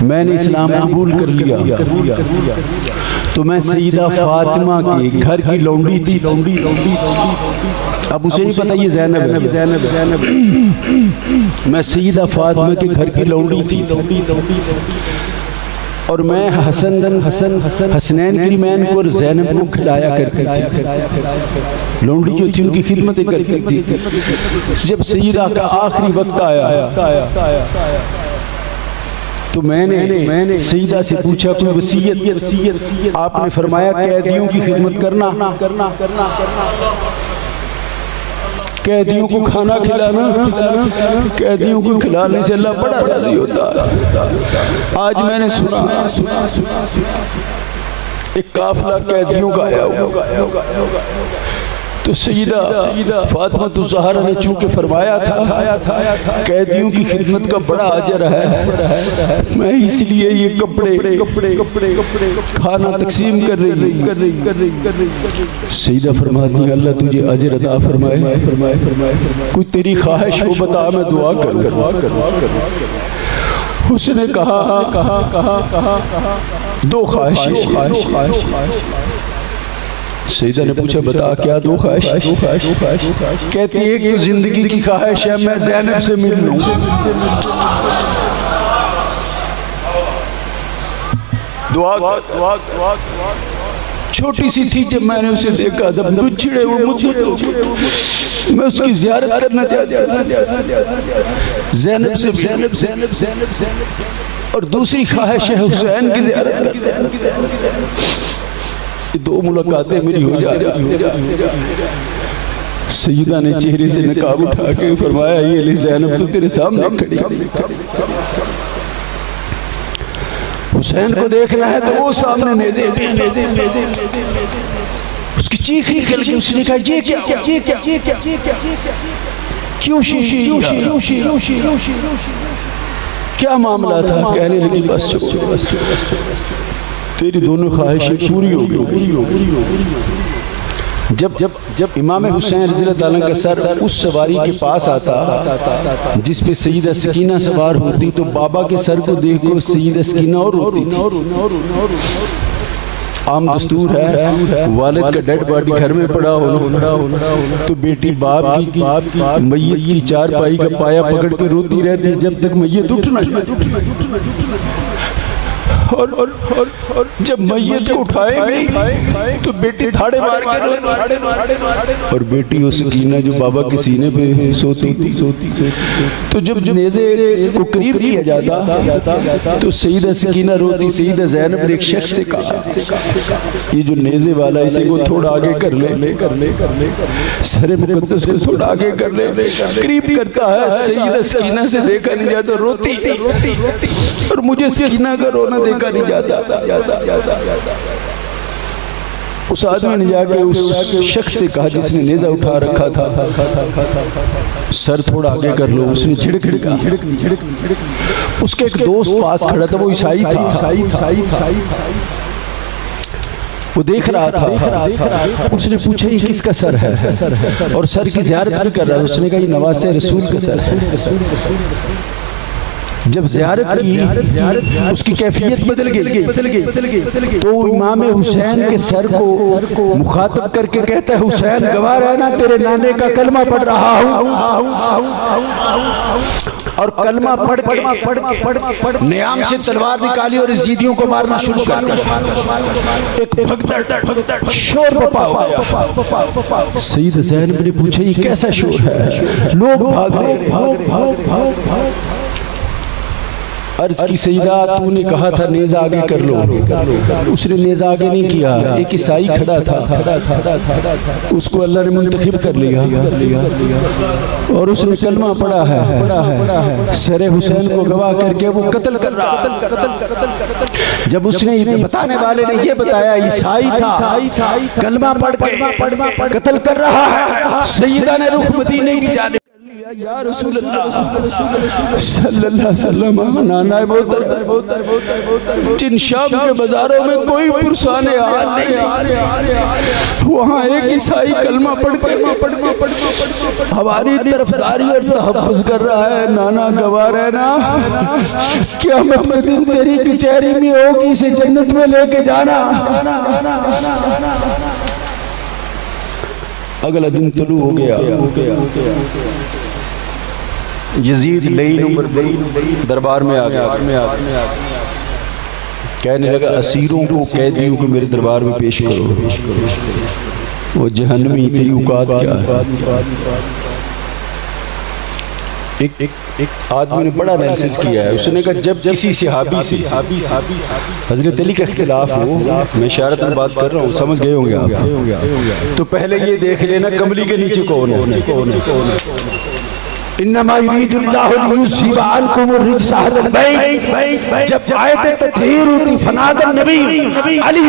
मैंने इस्लाम कबूल कर लिया, तो मैं सईदा फातिमा के घर की लौंडी थी। अब उसे नहीं पता ये ज़ैनब है। मैं सईदा फातिमा के घर की लौंडी थी और मैं हसनैन करीमैन को और ज़ैनब को खिलाया करती थी। लौंडी जो थी उनकी खिदमतें करती थी। जब सईदा का आखिरी वक्त आया तो मैंने सईदा से पूछा कोई वसीयत? आपने फरमाया कैदियों की खिदमत करना, कैदियों को खाना खिलाना, कैदियों को खिलाने से अल्लाह बड़ा राज़ी होता है। आज मैंने सुना एक काफिला कैदियों का आया हुआ, तो सईदा फातिमा ज़हरा ने चूंकि फरमाया था कैदियों की खिदमत का बड़ा अजर है, मैं इसलिए ये कपड़े खाना तकसीम कर रही। सईदा फरमाती है अल्लाह तुझे अजर अता फरमाए, कोई तेरी ख्वाहिश हो बता, मैं दुआ कर। उसने कहा दो ख्वाहिश। सईदा ने पूछा बता क्या दो ख्वाहिश? कहती एक तो जिंदगी की ख्वाहिश है मैं ज़ैनब से मिल लूं, दुआ छोटी सी थी जब मैंने उसे देखा, जब बिछड़े वो मुझे मैं उसकी ज़ियारत करना चाहता ज़ैनब से। और दूसरी ख्वाहिश है हुसैन की ज़ियारत करना। दो मुलाकातें मेरी हो जाए। सईदा ने चेहरे से नकाब उठा के फरमाया ये ले ज़ैनब तो तेरे सामने खड़ी, हुसैन को देखना है तो वो सामने नेज़े उसकी चीख निकल गई। उसने कहा ये क्या क्यों क्या मामला था? कहने लगी बस तेरी दोनों ख्वाहिशें पूरी हो गई। जब इमाम हुसैन रज़ियल्लाहु अन्हु का सर उस सवारी के पास आता जिस पे सईदा सकीना सवार होती, तो बाबा के सर को देखकर सईदा सकीना और रोती थी। आम दस्तूर है, वालिद का डेड बॉडी घर में पड़ा हो तो बेटी बाप की मैयत की चारपाई का पाया पकड़ के रोती रहती जब तक मैयत उठना। और जब मैयत को उठाएंगे तो बेटी थाड़े मार के और बेटी उस सकीना जो बाबा के सीने पे सोती तो जब नेज़े को करीब किया जाता तो सईदा सकीना रोती। सईदा ज़ैनब ने एक शख्स से कहा, ये जो नेज़े वाला इसे को थोड़ा आगे कर ले, सरे मुक़द्दस को थोड़ा आगे कर ले। करीब करता है, सईदा सकीना से देखा नहीं जाता, रोती और मुझे सकीना का रोना देखा नहीं जाता। उस आदमी ने जाके उस शख्स से कहा जिसने नेज़ा उठा रखा था, सर थोड़ा आगे कर लो। उसने झिड़क उसके एक दोस्त पास खड़ा था, वो ईसाई था, वो देख रहा था। उसने पूछा ये किसका सर है, और सर की ज़ियारत भी कर रहा है। उसने कहा ये नवासे रसूल का सर है। जब ज़ियारत की उसकी कैफियत बदल गई तो इमाम हुसैन के सर को मुखातब करके कहता है, हुसैन गवाह रहना तेरे नाने का कलमा पढ़ रहा हूँ। और कलमा पढ़ के नियाम से तलवार निकाली और यजीदियों को मारना शुरू कर दिया। एक भगदड़ शोर बपा हो गया। सईद ज़ैनब ने पूछा ये कैसा शोर है? लोग भाग रहे। अर्ज की सईदा तूने कहा था नेज़ा आगे कर लो, उसने नेज़ा आगे नहीं किया। एक ईसाई खड़ा था, उसको अल्लाह ने मुंतखब कर लिया और उसने कलमा पढ़ा है। सरे हुसैन को गवाह करके वो कत्ल कर रहा। जब उसने बताने वाले ने ये बताया ईसाई था, कलमा पढ़ के कत्ल कर रहा है, सईदा ने रुख मदीने की जानिब या रसूल अल्लाह सल्लल्लाहु अलैहि वसल्लम, नाना जिन शाम के बाजारों में कोई पुरसाने हाल नहीं, वहाँ एक ईसाई कलमा पढ़ के हमारी तरफदारी और तहफ़्फ़ुज़ कर रहा है। नाना गवाह रहना, क़यामत के दिन तेरी कचहरी में होगी, इसे जन्नत में लेके जाना। अगला दिन तुलू हो गया। यजीद लईन उमर दरबार में आ गया। कहने लगा असीरों को, कैदियों को मेरे दरबार में पेश करो। वो जहन्नमी तेरी औकात क्या है? एक आदमी ने बड़ा एनालिसिस किया है। उसने कहा जब किसी सहाबी से हज़रत अली का इख्तिलाफ हो, मैं इशारतन बात कर रहा हूँ, समझ गए होंगे आप, तो पहले ये देख लेना कमली के नीचे कौन है। इन्नमा युरीदुल्लाहु लियुज़हिबा अन्कुम अर्रिज्सा अहलल बैत। जब आयत तत्हीर होती फनादन नबी अली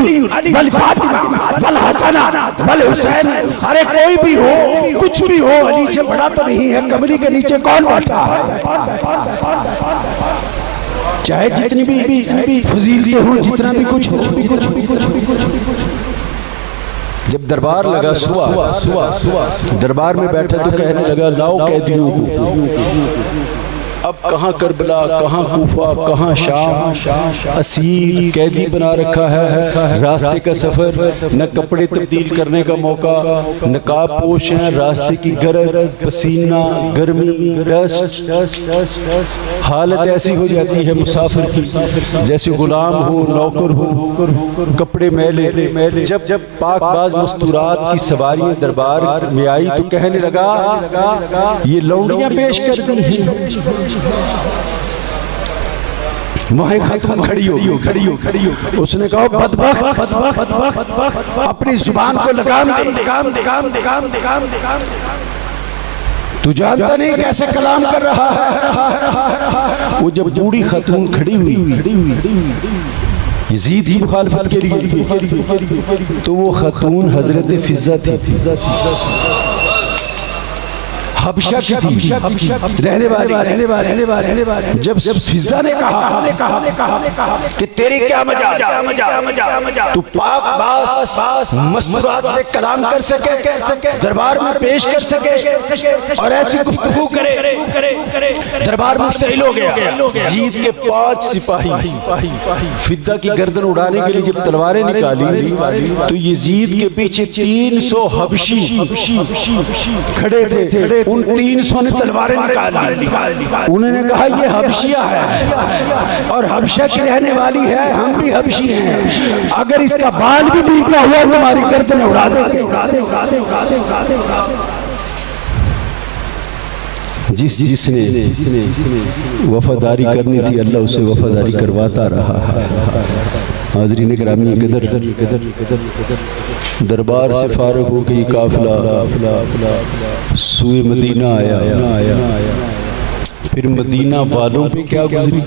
वल फातिमा वल हसना वल हुसैन, अरे कोई भी हो, कुछ भी हो, अली से बड़ा तो नहीं है। कमरी के नीचे कौन बैठा है? चाहे जितनी भी फजीलतें हो, जितना भी कुछ हो। जब दरबार लगा सुबह दरबार में बैठा तो कहने लगा लाओ कैदियों को। अब कहाँ करबला, कहाँ कूफा, कहाँ शाम, असीर कैदी बना रखा है। रास्ते का सफर, न कपड़े तब्दील करने का मौका, नकाब पोश है, रास्ते की गरज, पसीना, गर्मी, डस्ट। हालत ऐसी हो जाती है मुसाफिर की जैसे गुलाम हो, नौकर हो, कपड़े मैले। जब पाकबाज मस्तूरात की सवारियां दरबार में आई तो कहने लगा ये लौंडियां पेश कर दी हैं। वहीं खातून खड़ी हो। उसने कहा बदबख्त, अपनी जुबान को लगाम दे। तू जानता नहीं कैसे कलाम कर रहा है। वो जब बूढ़ी खातून खड़ी हुई यजीद ही मुखालफत के लिए, तो वो खातून हजरत फिज़्ज़ा थी। हबशा की थी रहने वाली। जब फिजा ने कहा कि तेरी क्या मजा, तू पाक बास मस्तूरात से कलाम कर सके, दरबार में पेश कर सके और ऐसी गुफ्तगू करे, दरबार मुश्तइल हो गया। यजीद के 5 सिपाही फिदा की गर्दन उड़ाने के लिए जब तलवारें निकाली तो यजीद के पीछे 300 हबशी खड़े थे। उन 300 ने तलवारें निकाली। उन्होंने कहा ये हबशिया है और हबशा की रहने वाली है, हम भी हबशी हैं, अगर इसका बाल भी निकला हुआ तुम्हारी गर्दन उड़ा दे। जिसने वफादारी करनी थी अल्लाह उसे वफादारी करवाता रहा। हाज़रीन गिरामी कदर, दरबार से फारग हो के काफिला सुए मदीना आया। फिर मदीना वालों पे क्या गुजरी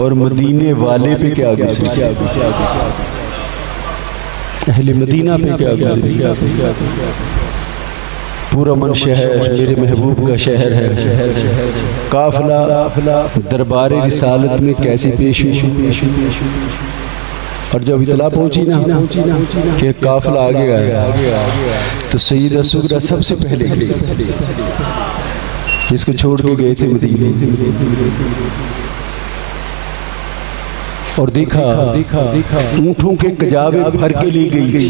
और मदीने वाले पे क्या गुजरी, अहले मदीना पे क्या गुजरी। पूरा मन शहर मेरे महबूब का शहर है। काफिला दरबार रिसालत में कैसे पेश हुई और जब इतला पहुंची ना कि काफिला आगे आया तो सैयदा सुगरा सबसे पहले जिसको छोड़ के गए थे मदीने, और देखा ऊँटों के कजावे भर के ले गई।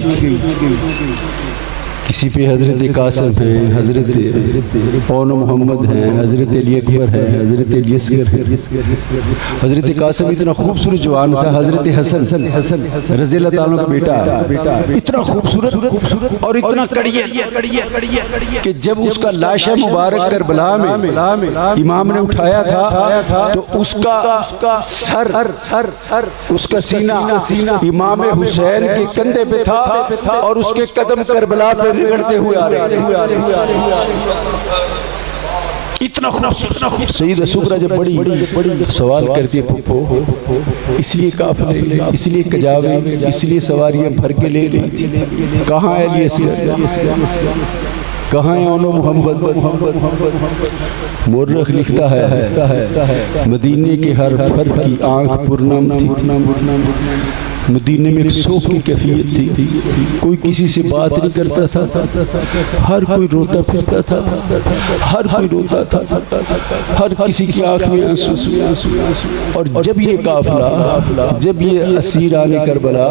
किसी पे हज़रत कासिम है, हज़रत ओन मोहम्मद है, हज़रत अली अकबर है, हज़रत अली असगर है। हज़रत कासिम इतना खूबसूरत जवान था, हज़रत हसन रज़ी अल्लाह ताला का बेटा, इतना खूबसूरत और इतना कड़िया कि जब उसका लाशा मुबारक करबला में इमाम ने उठाया था तो उसका सर उसका सीना इमाम हुसैन के कंधे पे था और उसके कदम करबला पे रगड़ते हुए आ रहे इतना खूबसूरत। सईदा सुगरा जब बड़ी सवाल करती है पुप्पो, इसलिए काफिले, इसलिए कजावे, इसलिए सवारियां भर के ले ली। कहाँ है अली असगर, कहाँ है ओनो मोहम्मद। मुर्रख लिखता है मदीने के हर फर्द की आंख पुरनम थी। मदीने में एक शोक की कैफियत थी, कोई किसी से बात नहीं करता था, हर कोई रोता फिरता था, हर कोई रोता था, हर किसी की आंख में आंसू। और जब ये काफिला, जब ये असीर आने करबला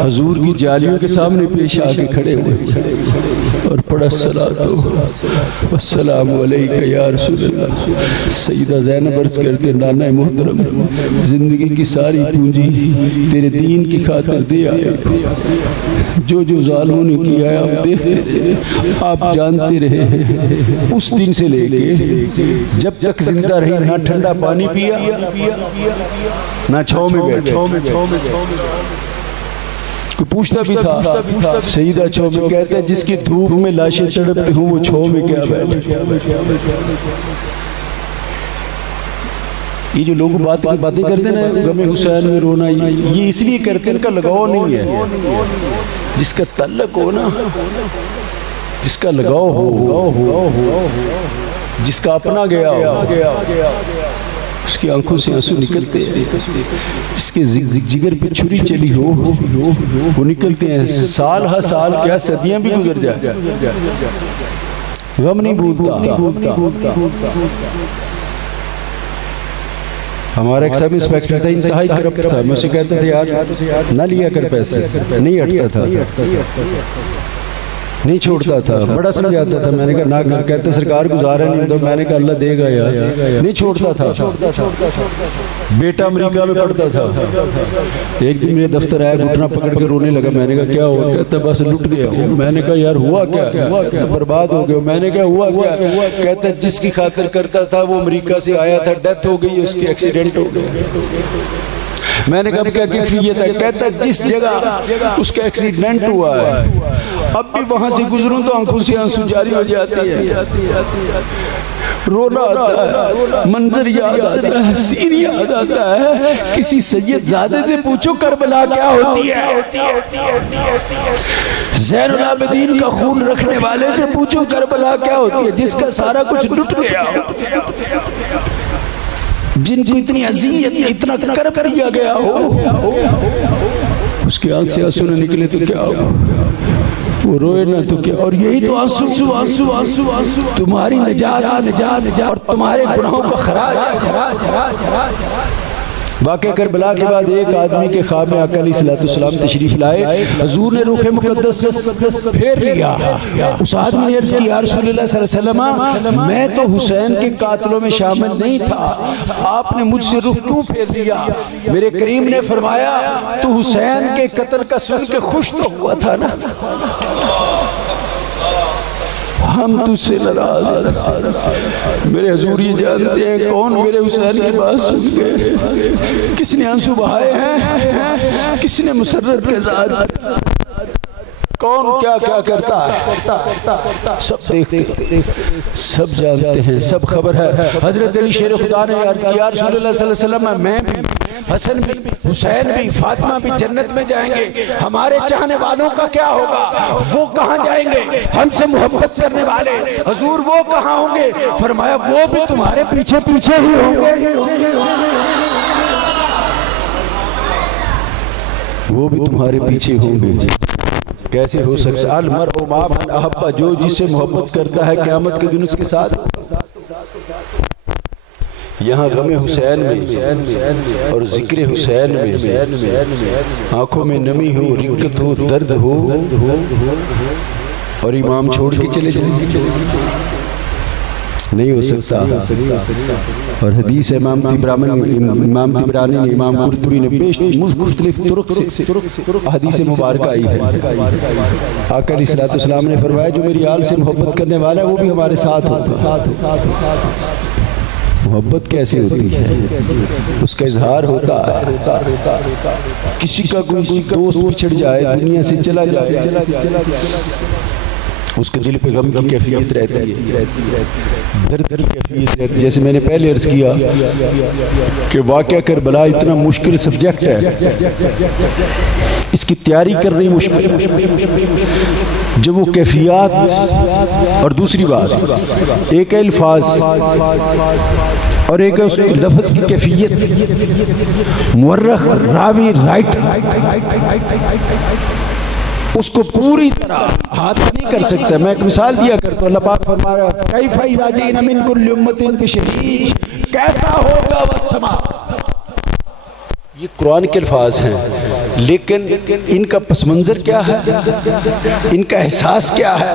हुजूर की जालियों के सामने पेश आके खड़े हुए और पढ़ा सलातो वस्सलामु अलैका या रसूलल्लाह। सईदा ज़ैनब अर्ज़ करते नाना मोहतरम, जिंदगी की सारी पूंजी तेरे दीन की खातिर दे आए, जो जालिमों ने किया है आप देखते रहे, आप जानते रहे। उस दिन से लेके जब तक जिंदा रही ना ठंडा पानी पिया ना छांव में बैठे। कोई पूछता भी था सईदा छांव में, कहता है जिसकी धूप में लाशें तड़पती हूँ वो छांव में क्या बैठे। ये जो लोग बातें करते ना गमे हुसैन में रोना, ये इसलिए करते इनका लगाव नहीं है। जिसका तल्लक हो ना, जिसका लगाव हो, जिसका अपना गया उसकी आंखों से आंसू निकलते हैं, जिसके जिगर पे छुरी चली हो वो निकलते हैं। साल हर साल क्या सदियां भी गुजर जाए गम नहीं भूलता। हमारा एक सब इंस्पेक्टर था, इंतहाई करप्ट था। मैं उसे कहता था यार ना लिया कर पैसे, नहीं हटता था, नहीं छोड़ता था, बड़ा समझाता था। मैंने कहा ना कर, कहते सरकार गुजारा नहीं तो मैंने कहा अल्लाह देगा यार, नहीं छोड़ता था। बेटा अमेरिका में पढ़ता था, एक दिन मेरे दफ्तर आया, घुटना पकड़ के रोने लगा। मैंने कहा क्या हुआ, कहता बस लुट गया। मैंने कहा यार हुआ क्या, बर्बाद हो गया। मैंने कहा हुआ क्या, कहता जिसकी खातिर करता था वो अमेरिका से आया था, डेथ हो गई, उसकी एक्सीडेंट हो गया। मैंने कहा क्या कैफियत है, कहता जिस जगह उसका एक्सीडेंट हुआ है अब भी वहां से गुजरूं तो आंखों से आंसू जारी हो जाती है, रोना आता है, मंजर याद आता है, सीन याद आता है। किसी सैयद ज़ादे से पूछो करबला क्या होती है। ज़ैनुल आबिदीन का खून रखने वाले से पूछो करबला क्या होती है, जिसका सारा कुछ लुट गया, जिनको इतनी अज़ियत इतना कर दिया गया हो, उसकी आंख से आंसू न निकले तो क्या हो, वो रोए ना तो क्या। और यही तो आंसू आंसू आंसू आंसू तुम्हारी निजात और तुम्हारे गुनाहों का खराज। वाक़या करबला के बाद एक आदमी के ख्वाब में आका अलैहिस्सलाम तशरीफ लाए, हुजूर ने रूह मुक़द्दस फेर लिया। उस आदमी ने अर्ज़ की, या रसूलल्लाह सल्लल्लाहु अलैहि वसल्लम, मैं तो हुसैन के कातलों में शामिल नहीं था, आपने मुझसे रूह क्यों फेर लिया? मेरे करीम ने फरमाया, तू हुसैन के कत्ल का सुन के खुश तो हुआ था ना, हम तुझसे नाराज हैं। मेरे हुजूर ये जानते हैं कौन मेरे हुसैन की बात सुन के किसने आंसू बहाए हैं, किसने मुसर्रत के साथ कौन क्या क्या करता है, सब देखते सब जानते हैं, सब खबर है। हजरत अली शेर खुदा ने अर्ज किया, रसूलुल्लाह सल्लल्लाहु अलैहि वसल्लम, मैं भी, हसन भी, हुसैन भी, फातिमा भी जन्नत में जाएंगे, हमारे चाहने वालों का क्या होगा? वो कहाँ जाएंगे? हमसे मोहब्बत करने वाले, हुजूर वो कहाँ होंगे? फरमाया, वो भी तुम्हारे पीछे पीछे ही होंगे, वो भी तुम्हारे पीछे होंगे। कैसे हो सकता? अल मरउ मा मन अहब्बा, जो जिससे मोहब्बत करता है क़यामत के दिन उसके साथ। यहाँ गमे हुसैन में और जिक्र हुसैन में आंखों में नमी हो, रिक्कत हो, दर्द हो, और इमाम छोड़ के चले जाएंगे, नहीं हो सकता। और हदीस इमाम तिबरानी ने, इमाम कुर्तुबी ने पेश मुख्तलिफ तुरुक से हदीस मुबारक आई है। आका अलैहिस्सलाम ने फरमाया, जो मेरी आल से मोहब्बत करने वाला है वो भी हमारे साथ होता है। मोहब्बत कैसे होती है? उसका इजहार होता है। किसी का कोई दोस्त बिछड़ जाए, दुनिया से चला जाए, उसके दिल पे गम की कैफियत रहती है, दर्द की कैफियत रहती है। जैसे मैंने पहले अर्ज किया कि वाक़या करबला इतना मुश्किल सब्जेक्ट है, इसकी तैयारी करनी मुश्किल, जब वो कैफियत। और दूसरी बात, एक है अल्फाज और एक है उसके लफ्ज़ की कैफियत। मुअर्रख रावी राइट उसको पूरी तरह हाथ नहीं कर सकता। मैं एक मिसाल दिया करता हूँ, अल्लाह पाक फरमा रहा है, कैफ़ा इज़ा जीना मिन कुल्ली उम्मतिन बिशहीद, कैसा होगा वह समा। ये कुरान के अल्फाज हैं, लेकिन इनका पस मंज़र क्या है, इनका एहसास क्या है?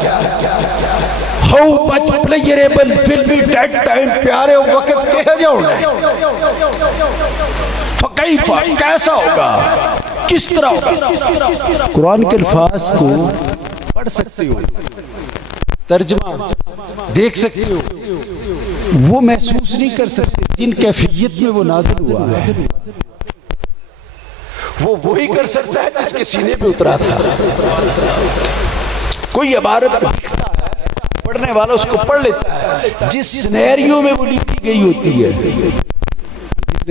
How much playable will be that time, प्यारे वक्त कह जाओ फकैफा, कैसा होगा, किस तरह होगा। कुरान के अल्फाज को पढ़ सकते हो, तर्जुमा देख सकते हो, वो महसूस नहीं कर सकते जिन कैफियत में वो नाज़िल हुआ है। वो वही कर सकता है जिसके सीने पे उतरा था। कोई इबारत लिखता है, पढ़ने वाला उसको पढ़ लेता है जिस सिनेरियो में वो लिखी गई होती है।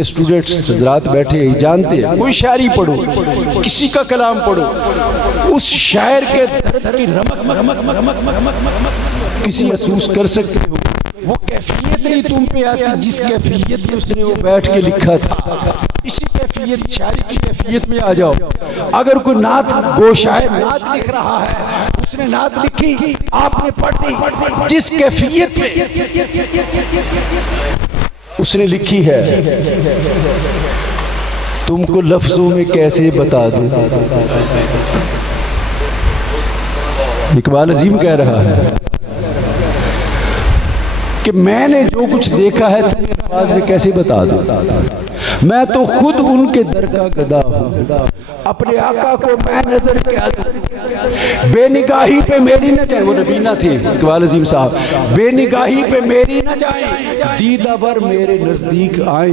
स्टूडेंट्स हज़रात बैठे जानते हैं, कोई शायरी पढ़ो, किसी का कलाम पढ़ो, उस शायर के दर्द की किसी महसूस कर सकते हो। वो कैफियत नहीं तुम पे आती जिस कैफियत में उसने वो बैठ के लिखा था। इसी कैफियत, शायरी की कैफियत में आ जाओ। अगर कोई नात गो शायर नात लिख रहा है, उसने नात लिखी, आपने पढ़ दी, जिस कैफियत में उसने लिखी है, तुमको लफ्जों में कैसे बता दूं। इकबाल अजीम कह रहा है कि मैंने जो कुछ देखा है तुम्हें अल्फाज में कैसे बता दूं। मैं तो खुद उनके दर का गदा हूं, अपने आका को मैं नजर क्या दूं। बेनिगाही पे मेरी न जाए, वो नबीना थे इकबाल अजीम साहब, बेनिगाही पे मेरी न जाए, दीदावर मेरे नजदीक आए।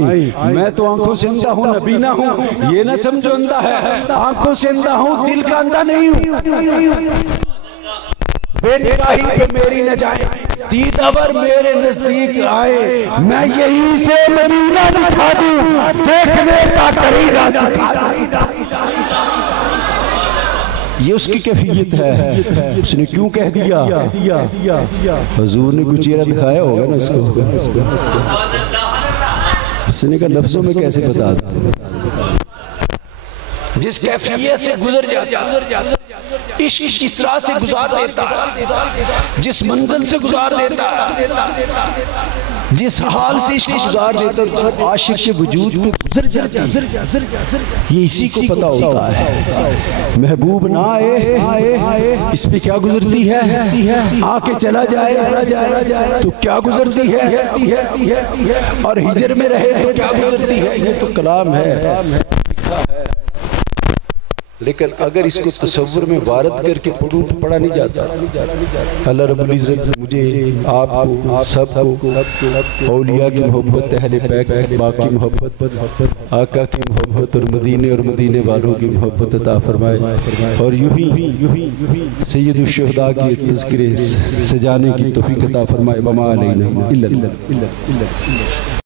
मैं तो आंखों से अंधा हूँ, नबीना हूँ, ये ना समझो अंधा है, आंखों से अंधा हूँ, दिल का अंधा नहीं हूँ। बेनिगाही पे मेरी न जाए, दीदावर मेरे नजदीक आए, मैं यहीं से मदीना दिखा दूं, देखने का तरीका सिखा दूं। ये उसकी कैफियत है। उसने क्यों कह दिया? हुजूर ने कुछ चेहरा दिखाया होगा ना उसको। उसने कहा लफ्जों में कैसे बता दे। जिस कैफियत से गुजर जाता, इश्क किस राह से गुजार देता, जिस मंजिल से गुजार देता, जिस हाल से इश्क गुजार देता, आशिक के वजूद पे गुजर जाता, ये इसी को पता होता है। महबूब ना आए इस पे क्या गुजरती है, आके चला जाए तो क्या गुजरती है, और हिजर में रहे तो क्या गुजरती है। ये तो कलाम है, लेकिन अगर इसको तसव्वुर में वारद करके पढ़ूं तो पढ़ा नहीं जाता। अल्लाह रब्बुल इज़्ज़त मुझे, आपको, सबको औलिया की मोहब्बत, अहले बैत बाकी मोहब्बत, आका की मोहब्बत और मदीने वालों की मोहब्बत अता फरमाए, और यूं ही सैयदुश शुहदा की तज़किरे सजाने की तौफीक अता फरमाए। वमा अलैना इल्ला